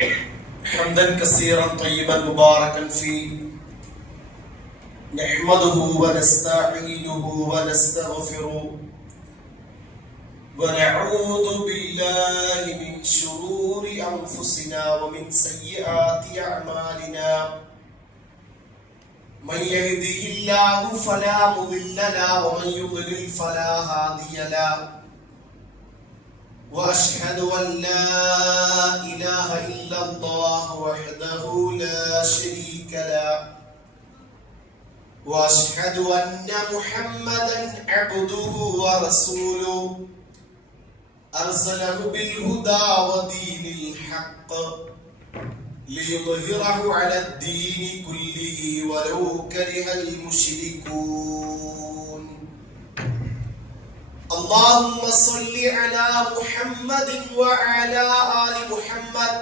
حمدا كثيرا طيبا مباركا فيه نحمده ونستعينه ونستغفره ونعوذ بالله من شرور أنفسنا ومن سيئات أعمالنا من يهده الله فلا مضل له ومن يضلل فلا هادي له وأشهد أن لا إله إلا الله وحده لا شريك له وأشهد أن محمدا عبده ورسوله أرسله بالهدى ودين الحق ليظهره على الدين كله ولو كره المشركون. اللهم صل على محمد وعلى آل محمد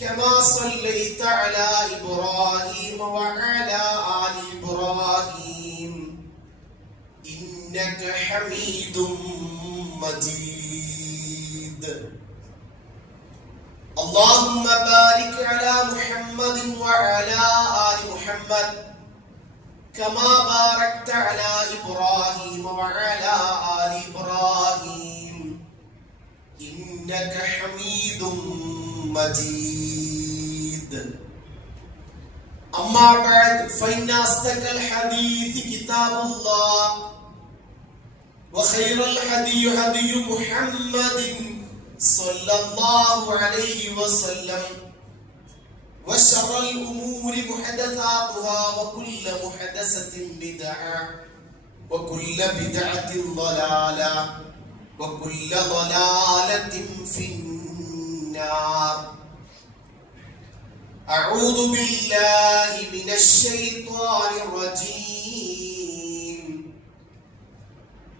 كما صليت على إبراهيم وعلى آل إبراهيم إنك حميد مجيد. اللهم بارك على محمد وعلى آل محمد كما باركت على إبراهيم وعلى آل إبراهيم إنك حميد مجيد. أما بعد فإن أصدق الحديث كتاب الله وخير الهدي هدي محمد صلى الله عليه وسلم وشر الأمور محدثاتها وكل محدثة بدعة وكل بدعة ضلالة وكل ضلالة في النار. أعوذ بالله من الشيطان الرجيم.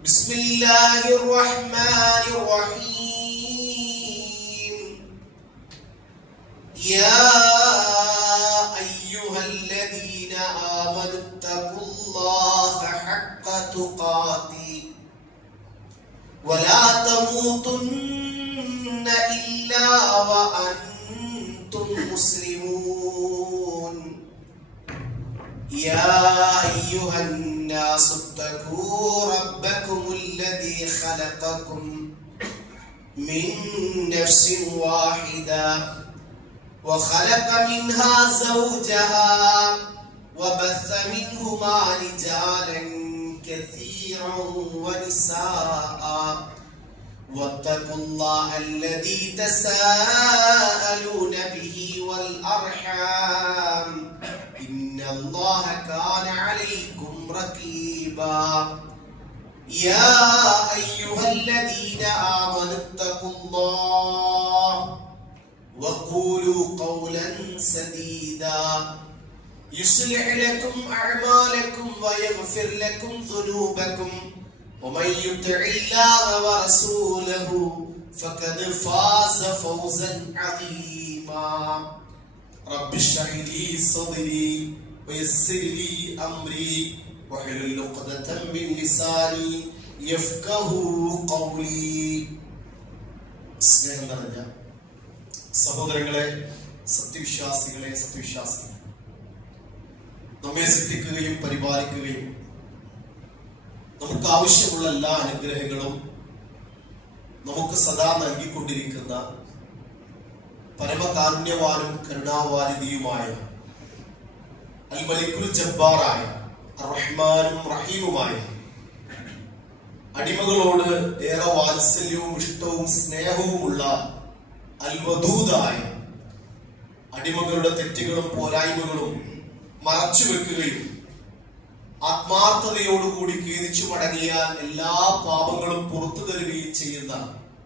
بسم الله الرحمن الرحيم. يا أيها الذين آمنوا اتقوا الله حق تقاته ولا تموتن إلا وأنتم مسلمون. يا أيها الناس اتقوا ربكم الذي خلقكم من نفس واحدة وخلق منها زوجها وبث منهما رجالا كثيرا ونساء واتقوا الله الذي تساءلون به والأرحام إن الله كان عليكم رقيبا. يا أيها الذين آمنوا اتقوا الله وقولوا قولا سديدا يصلح لكم أعمالكم ويغفر لكم ذنوبكم ومن يطع الله ورسوله فقد فاز فوزا عظيما. رب اشرح لي صدري ويسر لي أمري واحلل عقدة من لساني يفقهوا قولي. സ്നേഹം നിറഞ്ഞ സഹോദരങ്ങളെ, സത്യവിശ്വാസികളെ, സത്യവിശ്വാസികളെ, നമ്മെ സൃഷ്ടിക്കുകയും പരിപാലിക്കുകയും നമുക്ക് ആവശ്യമുള്ള എല്ലാ അനുഗ്രഹങ്ങളും നമുക്ക് സദാ നൽകിക്കൊണ്ടിരിക്കുന്ന പരമകാരുണ്യവാനും കരുണാവാരിധിയുമായ അൽ മലിക്കുൽ ജബ്ബാറായ റഹ്മാനും റഹീമുമായ അടിമകളോട് ഏറെ വാത്സല്യവും ഇഷ്ടവും സ്നേഹവുമുള്ള അൽ വദൂദായ അടിമകളുടെ തെറ്റുകളും പോരായ്മകളും മറച്ചു വെക്കുകയും ആത്മാർത്ഥതയോടുകൂടി ഖേദിച്ചു മടങ്ങിയ എല്ലാ പാപങ്ങളും പുറത്തു തരുകയും ചെയ്യുന്ന,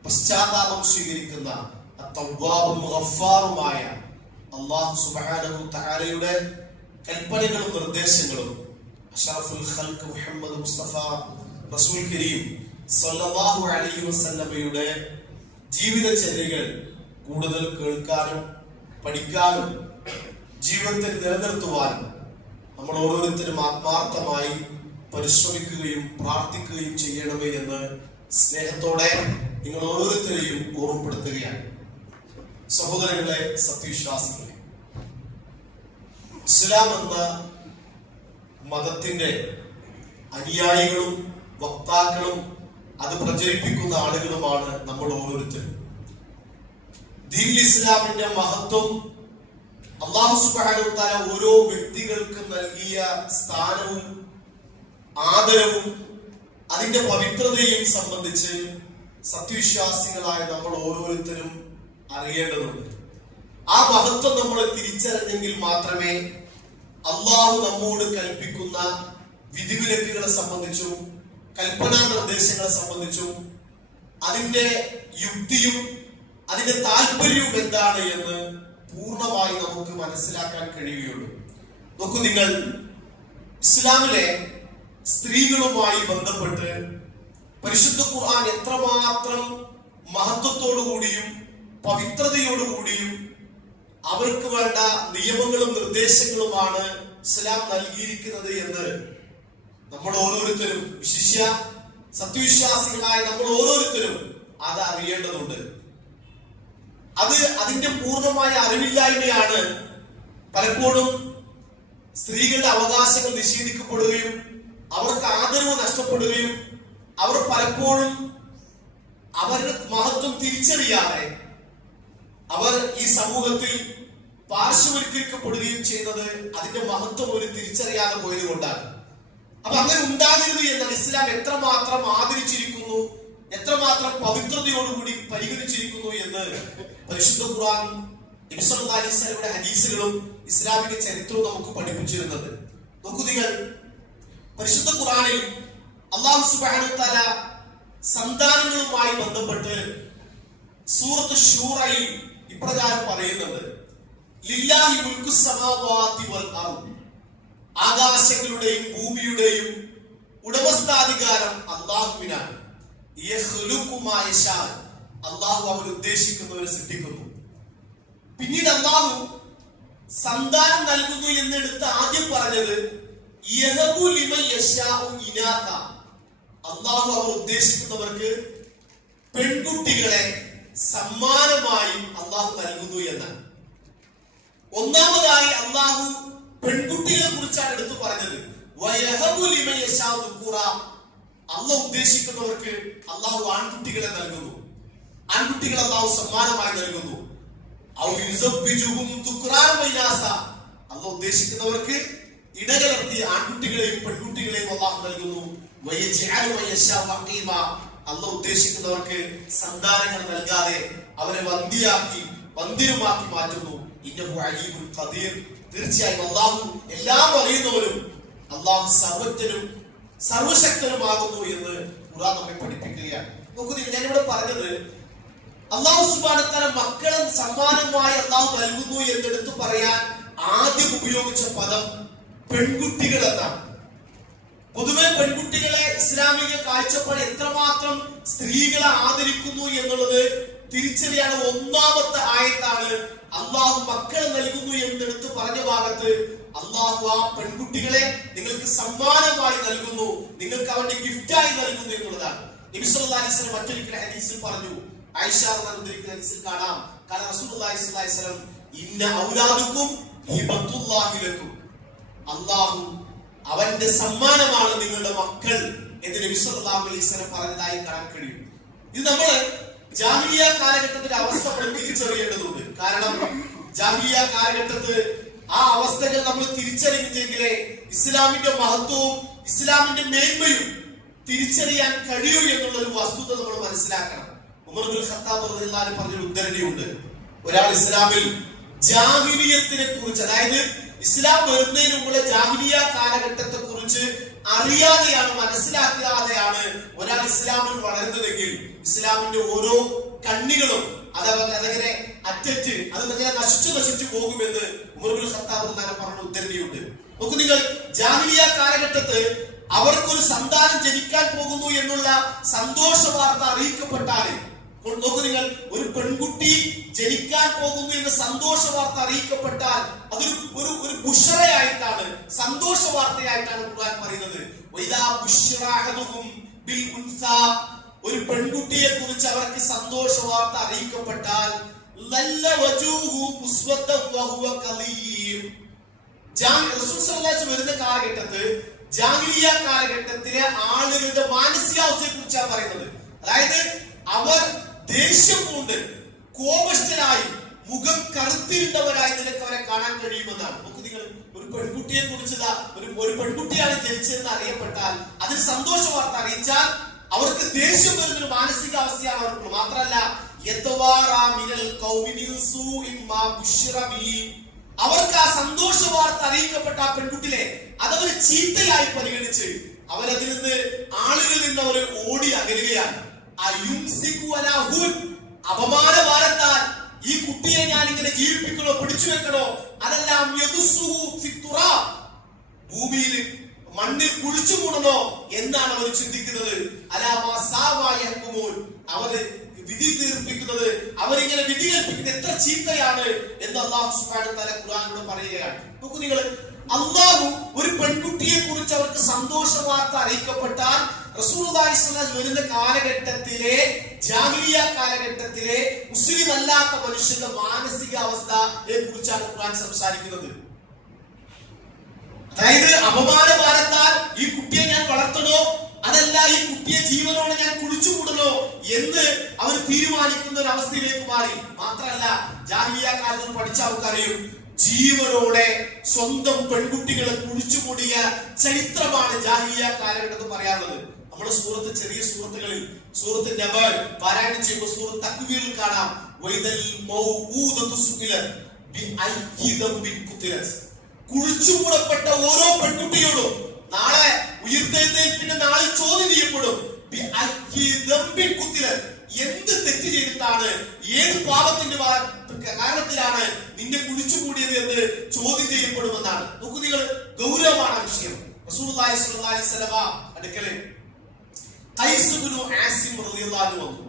പശ്ചാത്താപം സ്വീകരിക്കുന്ന തവ്വാബും ഗഫ്ഫാറുമായ അല്ലാഹു സുബ്ഹാനഹു തആലയുടെ കൽപ്പനകളും നിർദ്ദേശങ്ങളും അഷ്റഫുൽ ഖൽഖ് മുഹമ്മദ് മുസ്തഫ റസൂൽ കരീം സല്ലല്ലാഹു അലൈഹി വസല്ലമയുടെ ജീവിതചര്യകൾ കൂടുതൽ കേൾക്കാനും പഠിക്കാനും ജീവിതത്തിൽ നിലനിർത്തുവാനും നമ്മൾ ഓരോരുത്തരും ആത്മാർത്ഥമായി പരിശ്രമിക്കുകയും പ്രാർത്ഥിക്കുകയും ചെയ്യണമേ എന്ന് സ്നേഹത്തോടെ നിങ്ങൾ ഓരോരുത്തരെയും ഓർമ്മപ്പെടുത്തുകയാണ്. സഹോദരങ്ങളെ, സത്യവിശ്വാസികളെ, ഇസ്ലാം എന്ന മതത്തിന്റെ അനുയായികളും വക്താക്കളും അത് പ്രചരിപ്പിക്കുന്ന ആളുകളുമാണ് നമ്മൾ ഓരോരുത്തരും. ദീൻ ഇസ്ലാമിന്റെ മഹത്വം, അല്ലാഹു സുബ്ഹാനഹു വ തആല ഓരോ വ്യക്തികൾക്കും നൽകിയ സ്ഥാനവും ആദരവും അതിന്റെ പവിത്രതയും സംബന്ധിച്ച് സത്യവിശ്വാസികളായ നമ്മൾ ഓരോരുത്തരും അറിയേണ്ടതുണ്ട്. ആ മഹത്വം നമ്മൾ തിരിച്ചറിഞ്ഞെങ്കിൽ മാത്രമേ അള്ളാഹു നമ്മോട് കൽപ്പിക്കുന്ന വിധിവിലക്കുകളെ സംബന്ധിച്ചും കൽപ്പനാ നിർദ്ദേശങ്ങളെ സംബന്ധിച്ചും അതിന്റെ യുക്തിയും അതിന്റെ താല്പര്യവും എന്താണ് എന്ന് പൂർണ്ണമായി നമുക്ക് മനസ്സിലാക്കാൻ കഴിയുകയുള്ളൂ. നോക്കൂ, നിങ്ങൾ ഇസ്ലാമിലെ സ്ത്രീകളുമായി ബന്ധപ്പെട്ട് പരിശുദ്ധ ഖുർആൻ എത്രമാത്രം മഹത്വത്തോടുകൂടിയും പവിത്രതയോടുകൂടിയും അവർക്ക് വേണ്ട നിയമങ്ങളും നിർദ്ദേശങ്ങളുമാണ് ഇസ്ലാം നൽകിയിരിക്കുന്നത് എന്ന് നമ്മൾ ഓരോരുത്തരും, വിശിഷ്യ സത്യവിശ്വാസികളായ നമ്മൾ ഓരോരുത്തരും അത് അറിയേണ്ടതുണ്ട്. അതിന്റെ പൂർണ്ണമായ അറിവില്ലായ്മയാണ് പലപ്പോഴും സ്ത്രീകളുടെ അവകാശങ്ങൾ നിഷേധിക്കപ്പെടുകയും അവർക്ക് ആദരവ് നഷ്ടപ്പെടുകയും അവർ പലപ്പോഴും അവരുടെ മഹത്വം തിരിച്ചറിയാതെ അവർ ഈ സമൂഹത്തിൽ പാർശ്വവൽക്കരിക്കപ്പെടുകയും ചെയ്യുന്നത് അതിന്റെ മഹത്വം ഒരു തിരിച്ചറിയാതെ പോയത് കൊണ്ടാണ്. അപ്പൊ അങ്ങനെ ഉണ്ടാകരുത് എന്നാൽ ഇസ്ലാം എത്രമാത്രം ആദരിച്ചിരിക്കുന്നു, എത്രമാത്രം പവിത്രതയോടുകൂടി പരിഗണിച്ചിരിക്കുന്നു എന്ന് പരിശുദ്ധ ഖുർആൻ, നബി സല്ലല്ലാഹു അലൈഹി വസല്ലമയുടെ ഹദീസുകളും ഇസ്ലാമിക ചരിത്രവും നമുക്ക് പഠിപ്പിച്ചിരുന്നത്. നോക്കൂ നിങ്ങൾ, പരിശുദ്ധ ഖുർആനിൽ അല്ലാഹു സുബ്ഹാനഹു വ തആല സന്താനങ്ങളുമായി ബന്ധപ്പെട്ട് സൂറത്ത് ശൂറയിൽ ഇപ്രകാരം പറയുന്നുണ്ട്: ലില്ലാഹി മുൽക്കു സമാവാതി വൽ അർദ്, ആകാശങ്ങളുടെയും ഭൂമിയുടെയും ഉടമസ്ഥാധികാരം അല്ലാഹുവിനാണ്. യഖ്ലുഖു മാ യശാ, അല്ലാഹു അവൻ ഉദ്ദേശിക്കുന്നവരെ സൃഷ്ടിക്കുന്നു. പിന്നീട് അല്ലാഹു സന്താനം നൽകുന്നു എന്നെടുത്ത് ആദ്യം പറഞ്ഞത് യഹബു ലിമൻ യശാഉ ഇനാഥ, അല്ലാഹു അവർ ഉദ്ദേശിക്കുന്നവർക്ക് പെൺകുട്ടികളെ സമ്മാനമായി അല്ലാഹു നൽകുന്നു എന്നാണ്. ഒന്നാമതായി അല്ലാഹു പെൺകുട്ടികളെ കുറിച്ചാണ് എടുത്തു പറഞ്ഞത്. വയഹബു ലിമൻ യശാഉ ദുഖൂറ, അല്ലാഹു ഉദ്ദേശിക്കുന്നവർക്ക് അല്ലാഹു ആൺകുട്ടികളെ നൽകുന്നു, ആൺകുട്ടികളെ അല്ലാഹു സമ്മാനമായി നൽകുന്നു. ഔ യുസബ്ബിജുഹും ദുഖ്റാൻ വഇനാസ, അല്ലാഹു ഉദ്ദേശിക്കുന്നവർക്ക് ഇടകലർത്തി ആൺകുട്ടികളെയും പെൺകുട്ടികളെയും അല്ലാഹു നൽകുന്നു. വയജ്അലു വയശാഉ ഹഖീമ, അല്ലാഹു ഉദ്ദേശിക്കുന്നവർക്ക് സന്താനങ്ങൾ നൽകാതെ അവരെ വന്ധ്യരുമാക്കി മാറ്റുന്നു. ഇന്നഹു അലീമുൻ ഖദീർ, തീർച്ചയായും അല്ലാഹു എല്ലാം അറിയുന്നവരും അല്ലാഹു സർവജ്ഞനും സർവശക്തനുമാകുന്നു എന്ന് ഖുർആൻ നമ്മെ പഠിപ്പിക്കുകയാണ്. നോക്കൂ, ഞാനിവിടെ പറഞ്ഞത് അല്ലാഹു സുബ്ഹാനഹു വ തആല മക്കളെ സമ്മാനമായി അല്ലാഹു നൽകുന്നു എന്നെടുത്തു പറയാൻ ആദ്യം ഉപയോഗിച്ച പദം പെൺകുട്ടികൾ എന്നാണ്. പൊതുവെ പെൺകുട്ടികളെ ഇസ്ലാമിക കാഴ്ചപ്പാട് എത്രമാത്രം സ്ത്രീകളെ ആദരിക്കുന്നു എന്നുള്ളത് തിരിച്ചറിയാണ്. ഒന്നാമത്തെ ആയത്താണ് അല്ലാഹു മക്കളെ നൽകുന്നു എന്നെടുത്ത് പറഞ്ഞ ഭാഗത്ത് അല്ലാഹു ആ പെൺകുട്ടികളെ നിങ്ങൾക്ക് സമ്മാനമായി നൽകുന്നു, നിങ്ങൾക്ക് അവന്റെ ഗിഫ്റ്റായി നൽകുന്നു എന്നുള്ളതാണ്. നബി സല്ലല്ലാഹു അലൈഹി വസല്ലം മറ്റൊരിക്കൽ ഹദീസിൽ പറഞ്ഞു, ആയിഷ റളിയല്ലാഹു ഹദീസിൽ കാണാം, ഖാല റസൂലുള്ളാഹി സ്വല്ലല്ലാഹു അലൈഹി വസല്ലം ഇന്ന ഔലാദുക്കും ഹിബത്തുല്ലാഹി ലക്കും, അല്ലാഹു അവന്റെ സമ്മാനമാണ് നിങ്ങളുടെ മക്കൾ എന്ന് നബി സല്ലല്ലാഹു അലൈഹി വസല്ലം പറഞ്ഞതായി കാണാൻ കഴിയും. ഇത് നമ്മൾ ജാഹിലിയ കാലഘട്ടത്തിന്റെ അവസ്ഥ നമ്മൾ തിരിച്ചറിയേണ്ടതുണ്ട്. കാരണം ജാഹിലിയ കാലഘട്ടത്ത് ആ അവസ്ഥകൾ നമ്മൾ തിരിച്ചറിഞ്ഞെങ്കിലേ ഇസ്ലാമിന്റെ മഹത്വവും ഇസ്ലാമിന്റെ മേന്മയും തിരിച്ചറിയാൻ കഴിയൂ എന്നുള്ള ഒരു വസ്തുത നമ്മൾ മനസ്സിലാക്കണം. ഉമർ ഇബ്നുൽ ഖത്താബ് റളിയല്ലാഹു അൻഹു പറഞ്ഞൊരു ഉദ്ധരണിയുണ്ട്. ഒരാൾ ഇസ്ലാമിൽ ജാഹിലിയത്തിനെ കുറിച്ച്, അതായത് ഇസ്ലാം വരുന്നതിന് മുമ്പുള്ള ജാഹിലിയ കാലഘട്ടത്തെ കുറിച്ച് അറിയാതെയാണ്, മനസ്സിലാക്കാതെയാണ് ഒരാൾ ഇസ്ലാമിൽ വളരുന്നതെങ്കിൽ ഇസ്ലാമിന്റെ ഓരോ കണ്ണികളും അതങ്ങനെ അറ്ററ്റ് അതങ്ങനെ നശിച്ചു പോകുമെന്ന് ഉമർ ഇബ്നുൽ ഖത്താബ് പറഞ്ഞ ഉദ്ധരണിയുണ്ട്. നോക്കൂ നിങ്ങൾ, ജാഹിലിയ കാലഘട്ടത്ത് അവർക്കൊരു സന്താനം ജനിക്കാൻ പോകുന്നു എന്നുള്ള സന്തോഷ വാർത്ത അറിയിക്കപ്പെട്ടാൽ, നോക്കൂ നിങ്ങൾ, ഒരു പെൺകുട്ടി ജനിക്കാൻ പോകുന്നു എന്ന സന്തോഷ വാർത്ത അറിയിക്കപ്പെട്ടാൽ അതൊരു ഒരു ബുശ്റയായിട്ടാണ്, സന്തോഷ വാർത്തയായിട്ടാണ് ഖുർആൻ പറയുന്നത്. ഒരു പെൺകുട്ടിയെ കുറിച്ച് അവർക്ക് സന്തോഷ വാർത്ത അറിയിക്കപ്പെട്ടാൽ ലല്ല വജൂഹു മുസ്വദ്ദൻ വഹുവ കളീം. റസൂൽ സല്ലല്ലാഹു അലൈഹി വസല്ലം വരുന്ന കാലഘട്ടത്തിൽ ജാഹിലിയ കാലഘട്ടത്തിലെ ആളുകളുടെ മാനസികാവസ്ഥയെ കുറിച്ചാണ് പറയുന്നത്. അതായത് അവർ ദേഷ്യം കൊണ്ട് കോപസ്ഥരായി മുഖം കറുത്തിരുന്നവരായി നിനക്ക് അവരെ കാണാൻ കഴിയുമെന്നാണ്. നമുക്ക് നിങ്ങൾ ഒരു പെൺകുട്ടിയെ കുറിച്ച് ഒരു പെൺകുട്ടിയാണ് ജനിച്ചതെന്ന് അറിയപ്പെട്ടാൽ അതിന് സന്തോഷ വാർത്ത അറിയിച്ചാൽ അവർക്ക് ദേഷ്യം വരുന്നൊരു മാനസികാവസ്ഥയാണ് അവർക്ക്. മാത്രമല്ല അവർക്ക് ആ സന്തോഷ വാർത്ത അറിയിക്കപ്പെട്ട ആ പെൺകുട്ടിയെ അതവർ ചീത്തയായി പരിഗണിച്ച് അവരതിൽ നിന്ന് ആളുകളിൽ നിന്ന് അവർ ഓടി അകലുകയാണ്. അപമാന ഭാരത്താൽ ഈ കുട്ടിയെ ഞാൻ ഇങ്ങനെ ജീവിപ്പിക്കണോ പിടിച്ചു വെക്കണോ, അതെല്ലാം ഭൂമിയിൽ മണ്ണിൽ കുഴിച്ചു മൂടണോ എന്നാണ് അവർ ചിന്തിക്കുന്നത്. അവര് വിധി തീർപ്പിക്കുന്നത്, അവരിങ്ങനെ വിധി കൽപ്പിക്കുന്നത് എത്ര ചീത്തയാണ് എന്ന് അല്ലാഹു സുബ്ഹാനഹു വ തആല ഖുർആനിലൂടെ പറയുകയാണ്. നോക്കൂ നിങ്ങൾ, അല്ലാഹു ഒരു പെൺകുട്ടിയെ കുറിച്ച് അവർക്ക് സന്തോഷ വാർത്ത അറിയിക്കപ്പെട്ടാൽ റസൂലുള്ളാഹി സ്വല്ലല്ലാഹു അലൈഹി വസല്ലം വരുന്ന കാലഘട്ടത്തിലെ ജാഹിലിയ കാലഘട്ടത്തിലെ മുസ്ലിം അല്ലാത്ത മനുഷ്യന്റെ മാനസികാവസ്ഥയെ കുറിച്ചാണ് ഖുർആൻ സംസാരിക്കുന്നത്. അതായത് അപമാന ഭാരത്താൽ ഈ കുട്ടിയെ ഞാൻ വളർത്തണോ, അതല്ല ഈ കുട്ടിയെ ജീവനോടെ ഞാൻ കുഴിച്ചു കൂടണോ എന്ന് അവർ തീരുമാനിക്കുന്ന ഒരു അവസ്ഥയിലേക്ക് മാറി. മാത്രമല്ല ജാഹിലിയ കാലത്ത് പഠിച്ച ആൾക്കറിയും ജീവനോടെ സ്വന്തം പെൺകുട്ടികളെ കുഴിച്ചുകൂടിയ ചരിത്രമാണ് ജാഹിലിയ കാലഘട്ടത്തിൽ പറയാനുള്ളത്. നമ്മുടെ സൂറത്ത് ചെറിയ സൂറത്തുകളിൽ സൂറത്ത് നബൽ പാരായണം ചെയ്യുമ്പോൾ സൂറത്ത് തക്വീറിൽ കാണാം വൈദൽ മൗഊദതു സുഇലത് ബിഅയ്യി ദംബിൻ ഖുതിലത്. കുഴിച്ചുകൂടപ്പെട്ട ഓരോ പെൺകുട്ടിയോടും നാളെ ഉയർത്തെഴുന്നേൽപ്പിന്റെ നാളിൽ ചോദ്യം ചെയ്യപ്പെടും. എന്ത് തെറ്റ് ചെയ്തിട്ടാണ്, ഏത് പാപത്തിന്റെ കാരണത്തിലാണ് നിന്നെ കുഴിച്ചുകൂടിയത് എന്ന് ചോദ്യം ചെയ്യപ്പെടുമെന്നാണ്. നോക്കൂ നിങ്ങൾ, ഗൗരവമാണ് ആ വിഷയം. റസൂലുള്ളാഹി സ്വല്ലല്ലാഹു അലൈഹി വസല്ലം അടുക്കല് ഖൈസ് ഇബ്നു ആസിം റളിയല്ലാഹു അൻഹു വന്നു.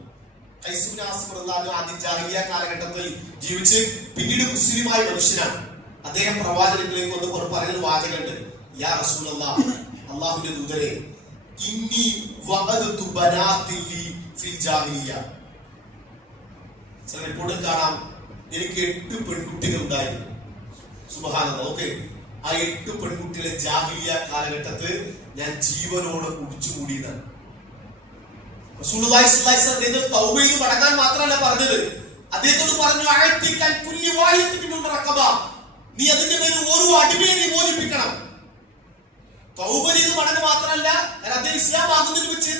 ഖൈസ് ഇബ്നു ആസിം റളിയല്ലാഹു അൻഹു ആദ്യ ജാഹിലിയ കാലഘട്ടത്തിൽ ജീവിച്ച് പിന്നീട് മുസ്ലിമായ മനുഷ്യനാണ്. അദ്ദേഹം പ്രവാചകനിലേക്ക് വന്ന് പറയുന്ന വാചകമുണ്ട്, യാ റസൂലല്ലാഹ്, അല്ലാഹുവിന്റെ ദൂതരെ, ഇന്നി വഅദതു ബനാതി ലി ഫിൽ ജാഹിലിയ. ചില റിപ്പോർട്ടിൽ കാണാം എനിക്ക് 8 പെൺകുട്ടികൾ ഉണ്ടായിരുന്നു. സുബ്ഹാനല്ലാഹ്. ഓക്കെ, ആ 8 പെൺകുട്ടികളെ ജാഹിലിയ കാലഘട്ടത്തിൽ ഞാൻ ജീവനോട് കുടിച്ചുകൂടിയതാണ്. റസൂലുള്ളാഹി സ്വല്ലല്ലാഹു അലൈഹി വസല്ലം തൗബ ചെയ്ത് മടങ്ങാൻ മാത്രമല്ല പറഞ്ഞത്, അദ്ദേഹത്തോട് പറഞ്ഞു അഅതിക്കാൻ കുല്ലി വാഹിദത്തിൻ മിൻ റഖബ, നീ അതിന്റെ പേരിൽ ഓരോ അടിമയെ നീ മോചിപ്പിക്കണം. തൗബ ചെയ്ത് മടങ്ങ് മാത്രമല്ല, അദ്ദേഹം ഇസ്ലാം ആകുന്നതിന് വെച്ച്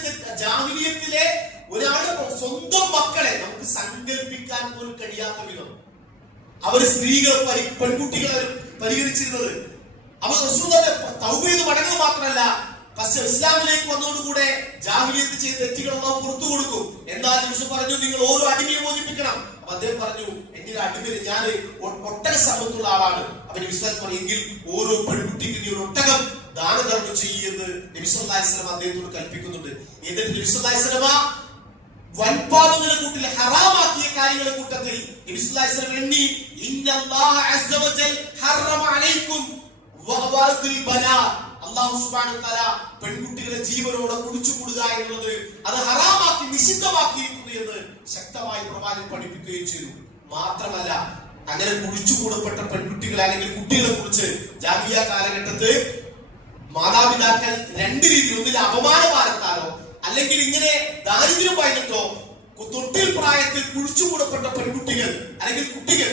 ജാഹിലിയത്തിലെ ഒരാളുടെ സ്വന്തം മക്കളെ നമുക്ക് സങ്കല്പിക്കാൻ പോലും കഴിയാത്ത വിധം അവർ സ്ത്രീകളെ പെൺകുട്ടികളെ പരിഗണിച്ചിരുന്നത്. അവർ റസൂലുള്ളാഹി തൗബ ചെയ്ത് മടങ്ങുക മാത്രമല്ല, പക്ഷെ ഇസ്ലാമിലേക്ക് വന്നതോടുകൂടെ ജാഹിലിയത്ത് ചെയ്ത തെറ്റുകൾ അല്ലാഹു പുറത്തു കൊടുക്കും. എന്നാൽ യൂസുഫ് പറഞ്ഞു നിങ്ങൾ ഓരോ അടിമയെ മോചിപ്പിക്കണം. അപ്പൊ അദ്ദേഹം പറഞ്ഞു എന്റെ അടിമയെ ഞാൻ ഒട്ടക സമ്പത്തുള്ള ആളാണ്. അവന് വിശ്വാസം പറഞ്ഞെങ്കിൽ ഓരോ പെൺകുട്ടിക്ക് നീ ഒരു ഒട്ടകം ദാനധർമ്മം ചെയ്യുമെന്ന് നബി സല്ലല്ലാഹു അലൈഹി വസല്ലം അദ്ദേഹത്തോട് കൽപ്പിക്കുന്നുണ്ട്. എന്നിട്ട് നബി സല്ലല്ലാഹു അലൈഹി വസല്ലം വൻപാപങ്ങളുടെ കൂട്ടിൽ ഹറാമാക്കിയ കാര്യങ്ങളുടെ കൂട്ടത്തിൽ നബി സല്ലല്ലാഹു അലൈഹി വസല്ലം എണ്ണി ഇന്നല്ലാഹ അസ്സ വജൽ ഹറമ അലൈക്കും വഅവാദിൽ ബനാ, അല്ലാഹു സുബ്ഹാനഹു വ തആല പെൺകുട്ടികളെ ജീവനോടെ കുടിച്ചുകൂടുക എന്നുള്ളത് അത് ഹറാമാക്കി നിഷിദ്ധമാക്കിയിരിക്കുന്നു എന്ന് ശക്തമായി പ്രവാചകൻ പഠിപ്പിക്കുകയും ചെയ്തു. മാത്രമല്ല അങ്ങനെ കുഴിച്ചുകൂടപ്പെട്ട പെൺകുട്ടികളെ അല്ലെങ്കിൽ കുട്ടികളെ കുറിച്ച് ജാഹിലിയ കാലഘട്ടത്തിൽ മാതാപിതാക്കൾ 2 രീതിയിൽ, ഒന്നിൽ അപമാന ഭാരത്താലോ അല്ലെങ്കിൽ ഇങ്ങനെ ദാരിദ്ര്യം പായിട്ടോ തൊട്ടിൽ പ്രായത്തിൽ കുഴിച്ചുകൂടപ്പെട്ട പെൺകുട്ടികൾ അല്ലെങ്കിൽ കുട്ടികൾ,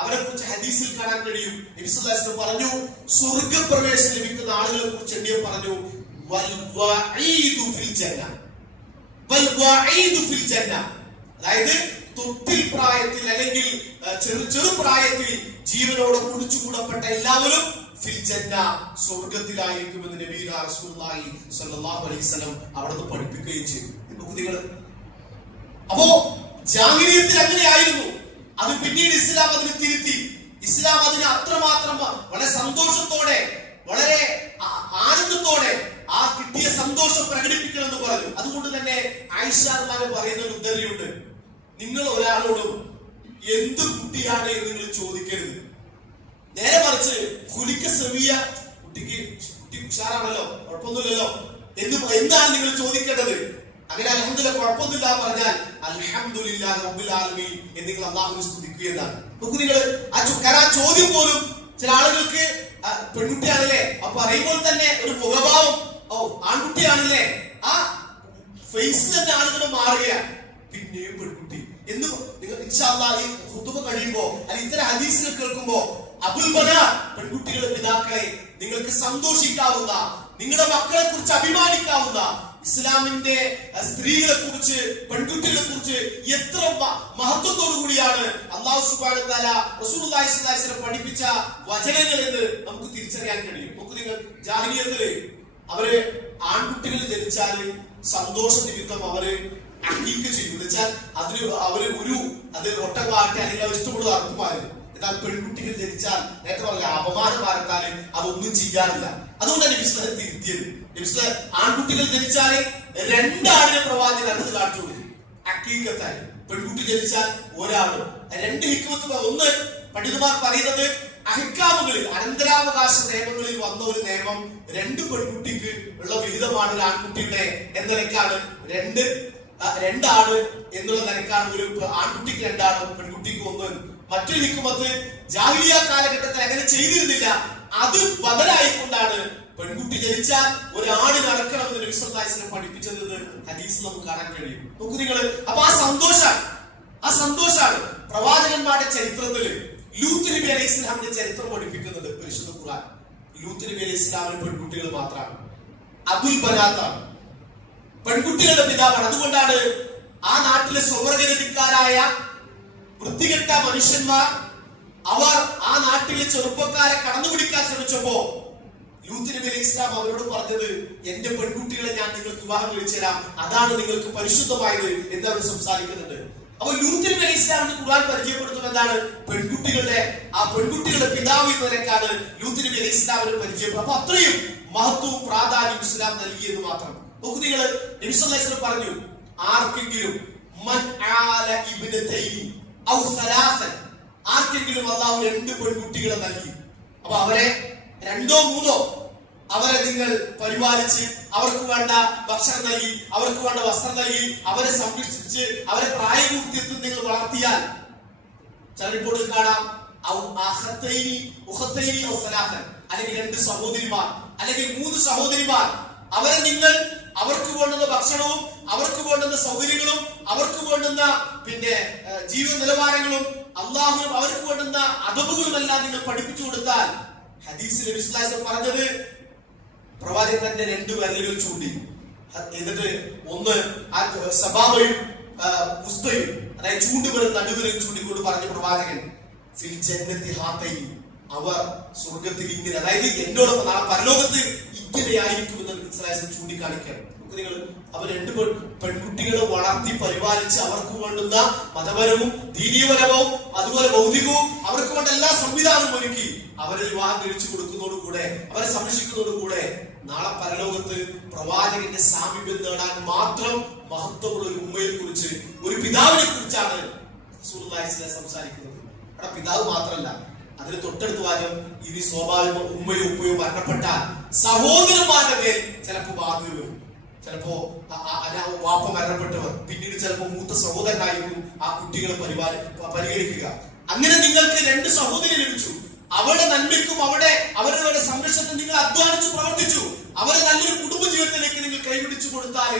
അവരെ കുറിച്ച് ഹദീസിൽ കാണാൻ കഴിയും. നബി സല്ലല്ലാഹു അലൈഹി വസല്ലം പറഞ്ഞു സ്വർഗ്ഗപ്രവേശനം ലഭിക്കുന്ന ആളുകളെ കുറിച്ച് എണ്ണിയെ പറഞ്ഞു വൽ വഈദു ഫിൽ ജന്ന, വൽ വഈദു ഫിൽ ജന്ന. അതായത് തൊട്ടിൽ പ്രായത്തിൽ അല്ലെങ്കിൽ ചെറുപ്രായത്തിൽ ജീവനോടെ കുഴിച്ചുകൂടപ്പെട്ട എല്ലാവരും ഫിൽ ജന്ന, സ്വർഗ്ഗത്തിലായിരിക്കുമെന്ന് നബിയുനാ റസൂലുള്ളാഹി സ്വല്ലല്ലാഹു അലൈഹി വസല്ലം അവിടുന്ന് പഠിപ്പിക്കുകയും ചെയ്തു. നിങ്ങൾ അപ്പോ ജാഹിലിയത്തിൽ അങ്ങനെയായിരുന്നു. അത് പിന്നീട് ഇസ്ലാം അതിനെ തിരുത്തി. ഇസ്ലാം അതിനെ അത്രമാത്രം വളരെ സന്തോഷത്തോടെ വളരെ ആനന്ദത്തോടെ ആ കിട്ടിയ സന്തോഷം പ്രകടിപ്പിക്കണം എന്ന് പറഞ്ഞു. അതുകൊണ്ട് തന്നെ ആയിഷ റളിയല്ലാഹു പറയുന്ന ഒരു ഉദ്ധരണിയുണ്ട്, നിങ്ങൾ ഒരാളോടും എന്ത് കുട്ടിയാണ് എന്ന് നിങ്ങൾ ചോദിക്കരുത്. നേരെ മറിച്ച് കുലിക്ക സെവിയ, കുട്ടി ഉഷാറാണല്ലോ, കുഴപ്പമൊന്നുമില്ലല്ലോ എന്നാണ് നിങ്ങൾ ചോദിക്കേണ്ടത്. അങ്ങനെ അൽഹംദുലില്ലാഹ് കുഴപ്പമൊന്നുമില്ല പറഞ്ഞാൽ അൽഹംദുലില്ലാഹി റബ്ബിൽ ആലമീൻ എന്ന് നിങ്ങൾ അല്ലാഹുവിനെ സ്തുതിക്കുക എന്നാണ്. നോക്കൂ നിങ്ങൾ, ആ ചോദ്യം പോലും ചില ആളുകൾക്ക് പെൺകുട്ടിയാണല്ലേ അപ്പൊ പറയുമ്പോൾ തന്നെ ഒരു മുഖഭാവം, ഓ ആൺകുട്ടിയാണല്ലേ, ആ ഫേസ് തന്നെ ആളുകൾ മാറുകയാണ്. പിന്നെയും പെൺകുട്ടി എന്ന് നിങ്ങൾ ഇൻഷാ അല്ലാഹ് ഈ ഖുതുബ കഴിയുമ്പോ അല്ലെങ്കിൽ ഇത്തരം ഹദീസുകൾ കേൾക്കുമ്പോ അബുൽ ബനാ പെൺകുട്ടികളുടെ പിതാക്കളെ നിങ്ങൾക്ക് സന്തോഷിക്കാവുന്ന, നിങ്ങളുടെ മക്കളെ കുറിച്ച് അഭിമാനിക്കാവുന്ന, ഇസ്ലാമിന്റെ സ്ത്രീകളെ കുറിച്ച് പെൺകുട്ടികളെ കുറിച്ച് എത്ര മഹത്വത്തോടു കൂടിയാണ് അല്ലാഹു സുബ്ഹാനഹു വ തആല റസൂലുള്ളാഹി സ്വല്ലല്ലാഹു അലൈഹി വസല്ലം പഠിപ്പിച്ച വചനങ്ങൾ എന്ന് നമുക്ക് തിരിച്ചറിയാൻ കഴിയും. നോക്കൂ നിങ്ങൾ, ജാഹിലിയത്തില് അവര് ആൺകുട്ടികൾ ജനിച്ചാൽ സന്തോഷ നിമിത്തം അവര് അഖീഖ് ചെയ്യും. എന്ന് വെച്ചാൽ അതിന് അവര് അത് ഒട്ടകമാകട്ടെ അല്ലെങ്കിൽ അവർ ഇഷ്ടമുള്ളത് അറുക്കുമായിരുന്നു. എന്നാൽ പെൺകുട്ടികൾ ജനിച്ചാൽ നേരത്തെ പറഞ്ഞ അപമാനം വാരത്താല് അതൊന്നും ചെയ്യാറില്ല. അതുകൊണ്ടാണ് നബി സ്വല്ലല്ലാഹു അലൈഹി വസല്ലം തിരുത്തിയത്. നബി സ്വല്ലല്ലാഹു അലൈഹി വസല്ലം ആൺകുട്ടികൾ ജനിച്ചാല് 2 ആടിനെ പ്രവാചകൻ അടുത്ത് കാണിച്ചു കൊടുക്കും അഖീഖത്തായി. പെൺകുട്ടി ജനിച്ചാൽ 1 ആട്. 2 ഹിക്മത്ത്. ഒന്ന്, പണ്ഡിതന്മാർ പറയുന്നത് അഹിക്കാമുകളിൽ അനന്തരാവകാശ നിയമങ്ങളിൽ വന്ന ഒരു നിയമം 2 പെൺകുട്ടിക്ക് ഉള്ള വിഹിതമാണ് ഒരു ആൺകുട്ടിയുടെ എന്ന നിലക്കാണ്. 2 ആട് എന്നുള്ള നിലക്കാണ് ഒരു ആൺകുട്ടിക്ക് 2 ആട് പെൺകുട്ടിക്ക് 1. മറ്റൊരു ഹിക്മത്ത്, ജാഹിലിയ കാലഘട്ടത്തിൽ അങ്ങനെ ചെയ്തിരുന്നില്ല. അത് ബദലായിക്കൊണ്ടാണ് പെൺകുട്ടി ജനിച്ചാൽ 1 ആടിന് അറക്കണമെന്ന് നബി സല്ലല്ലാഹു അലൈഹി വസല്ലം പഠിപ്പിച്ചത് ഹദീസിൽ നമുക്ക് കാണാൻ കഴിയും. നോക്കൂ നിങ്ങൾ, അപ്പൊ ആ സന്തോഷാണ് പ്രവാചകന്മാരുടെ ചരിത്രത്തില് ലൂത്ത് നബി അലൈഹി ഇസ്ലാമിന്റെ ചരിത്രം പഠിപ്പിക്കുന്നത് പരിശുദ്ധ ഖുർആൻ. ലൂത്ത് നബി അലൈഹി ഇസ്ലാമിന് പെൺകുട്ടികൾ മാത്രമാണ്. അബുൽ ബനാത്താണ്, പെൺകുട്ടികളുടെ പിതാവാണ്. അതുകൊണ്ടാണ് ആ നാട്ടിലെ സ്വർഗരതിക്കാരായ വൃത്തികെട്ട മനുഷ്യന്മാർ അവർ ആ നാട്ടിലെ ചെറുപ്പക്കാരെ കടന്നുപിടിക്കാൻ ശ്രമിച്ചപ്പോ ലൂത്ത് നബി അലൈഹി ഇസ്ലാം അവരോട് പറഞ്ഞത്, എന്റെ പെൺകുട്ടികളെ ഞാൻ നിങ്ങൾക്ക് വിവാഹം കഴിച്ചു തരാം, അതാണ് നിങ്ങൾക്ക് പരിശുദ്ധമായത് എന്ന് അവർ സംസാരിക്കുന്നുണ്ട്. അപ്പൊ ലൂത്ത് നബി അലൈഹി ഇസ്ലാമിന് ഖുർആൻ പരിചയപ്പെടുത്തും എന്താണ്? പെൺകുട്ടികളുടെ പിതാവ് എന്ന നിലക്കാണ് ലൂത്ത് നബി അലൈഹി ഇസ്ലാമിനെ പരിചയപ്പെടും. അപ്പൊ അത്രയും മഹത്വവും പ്രാധാന്യം ഇസ്ലാം നൽകിയെന്ന് മാത്രം. നോക്കൂ നിങ്ങൾ, നബി സല്ലല്ലാഹു അലൈഹി വസല്ലം പറഞ്ഞു, ആർക്കെങ്കിലും മൻ ആല ഇബ്നതൈനി ഔ സലാസൻ, ആർക്കെങ്കിലും അല്ലാഹു 2 പെൺകുട്ടികളെ നൽകി, അപ്പൊ അവരെ 2 or 3 അവരെ നിങ്ങൾ പരിപാലിച്ച് അവർക്ക് വേണ്ട ഭക്ഷണം നൽകി, അവർക്ക് വേണ്ട വസ്ത്രം നൽകി, അവരെ സംരക്ഷിച്ച് അവരെ പ്രായപൂർത്തിയെത്തും നിങ്ങൾ വളർത്തിയാൽ, ചില റിപ്പോർട്ടിൽ കാണാം അല്ലെങ്കിൽ 2 സഹോദരിമാർ അല്ലെങ്കിൽ 3 സഹോദരിമാർ, അവരെ നിങ്ങൾ അവർക്ക് വേണ്ടുന്ന ഭക്ഷണവും അവർക്ക് വേണ്ടുന്ന സൗകര്യങ്ങളും അവർക്ക് വേണ്ടുന്ന ജീവിത നിലവാരങ്ങളും അള്ളാഹുവും അവർക്ക് വേണ്ടുന്ന അദബുകളും എല്ലാം നിങ്ങൾ പഠിപ്പിച്ചു കൊടുത്താൽ, ഹദീസിൽ നബി സല്ലല്ലാഹു അലൈഹി വസല്ലം പറഞ്ഞത്, പ്രവാചകൻ തന്റെ 2 വിരലുകൾ ചൂണ്ടി, എന്നിട്ട് ഒന്ന് ആ സബാബയും ഉസ്തയും, അതായത് ചൂണ്ടുവിരൽ നടുവിരൽ ചൂണ്ടിക്കൊണ്ട് പറഞ്ഞ പ്രവാചകൻ, ഫിൽ ജന്നത്തി ഹാതൈനി, അവർ സ്വർഗത്തിൽ ഇങ്ങനെ, അതായത് എന്നോടൊപ്പം നാളെ പരലോകത്ത് ഇങ്ങനെയായിരിക്കുമെന്ന് നബി സല്ലല്ലാഹു അലൈഹി വസല്ലം ചൂണ്ടിക്കാണിക്കുകയാണ്. നിങ്ങൾ അവർ 2 പെൺകുട്ടികളെ വളർത്തി പരിപാലിച്ച് അവർക്ക് വേണ്ടുന്ന മതപരവും ദീനീയപരവും അതുപോലെ ഭൗതികവും അവർക്ക് വേണ്ട എല്ലാ സംവിധാനവും ഒരുക്കി അവരെ വിവാഹം കഴിച്ചു കൊടുക്കുന്നതോടുകൂടെ അവരെ സംരക്ഷിക്കുന്നതോടുകൂടെ നാളെ പരലോകത്ത് പ്രവാചകന്റെ സാമീപ്യം നേടാൻ മാത്രം മഹത്വമുള്ള ഒരു ഉമ്മയെ കുറിച്ച്, ഒരു പിതാവിനെ കുറിച്ചാണ് റസൂലുള്ളാഹി സ്വല്ലല്ലാഹു അലൈഹി വസല്ലം സംസാരിക്കുന്നത്. അവിടെ പിതാവ് മാത്രമല്ല, അതിന് തൊട്ടടുത്ത് വാചകം, ഇനി സ്വാഭാവിക ഉമ്മയോ ഉപ്പയോ മരണപ്പെട്ടാൽ സഹോദരന്മാരുടെ മേൽ ചിലപ്പോ ബാധ്യത വരും. ചിലപ്പോ വാപ്പ മരണപ്പെട്ടവർ പിന്നീട് ചിലപ്പോ മൂത്ത സഹോദരനായിരിക്കും ആ കുട്ടികളെ പരിഗണിക്കുക. അങ്ങനെ നിങ്ങൾക്ക് 2 സഹോദരി ലഭിച്ചു. അവരുടെ നന്മയ്ക്കും അവരുടെ സംരക്ഷണത്തിൽ നിങ്ങൾ അധ്വാനിച്ചു പ്രവർത്തിച്ചു. അവരെ നല്ലൊരു കുടുംബ ജീവിതത്തിലേക്ക് നിങ്ങൾ കൈപിടിച്ചു കൊടുത്താൽ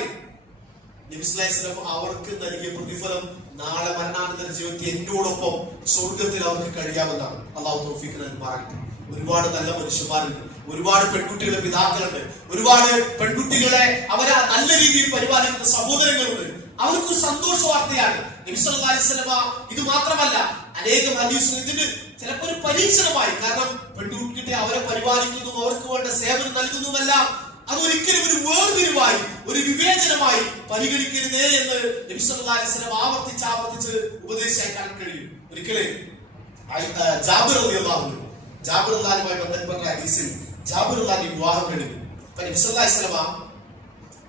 നബി സല്ലല്ലാഹു അലൈഹി വസല്ലം അവർക്ക് നൽകിയ പ്രതിഫലം നാളെ മരണാനന്തര ജീവിതത്തിൽ എന്നോടൊപ്പം സ്വർഗത്തിൽ അവർക്ക് കഴിയാമെന്നാണ്. അല്ലാഹു തൗഫീഖ് നൽകുമാറാകട്ടെ. ഒരുപാട് നല്ല മനുഷ്യന്മാരുണ്ട്, ഒരുപാട് പെൺകുട്ടികളുടെ പിതാക്കളുണ്ട്, ഒരുപാട് പെൺകുട്ടികളെ അവരെ നല്ല രീതിയിൽ പരിപാലിക്കുന്ന സഹോദരങ്ങളുണ്ട്. അവർക്ക് സന്തോഷ വാർത്തയാണ് നബി സല്ലല്ലാഹു അലൈഹി വസല്ലം. ഇത് മാത്രമല്ല, അനേകം ഹദീസുകൾ ഇതിന് ചിലപ്പോൾ ഒരു പരീക്ഷണമായി, കാരണം പെൺകുട്ടികളെ അവരെ പരിപാലിക്കുന്നതും അവർക്ക് വേണ്ട സേവനം നൽകുന്നതുമെല്ലാം അതൊരിക്കലും ഒരു വേർതിരിവായി ഒരു വിവേചനമായി പരിഗണിക്കരുതേ എന്ന് നബി സല്ലല്ലാഹു അലൈഹി വസല്ലം ആവർത്തിച്ച് ഉപദേശിച്ചായി കാണാൻ കഴിയും. ഒരിക്കലും ജാബിർ റളിയല്ലാഹുമായി ബന്ധപ്പെട്ട ഹദീസിൽ ജാബിർ റളിയല്ലാഹു വിവാഹം കഴിഞ്ഞു. അപ്പൊ നബി സല്ലല്ലാഹു അലൈഹി വസല്ലം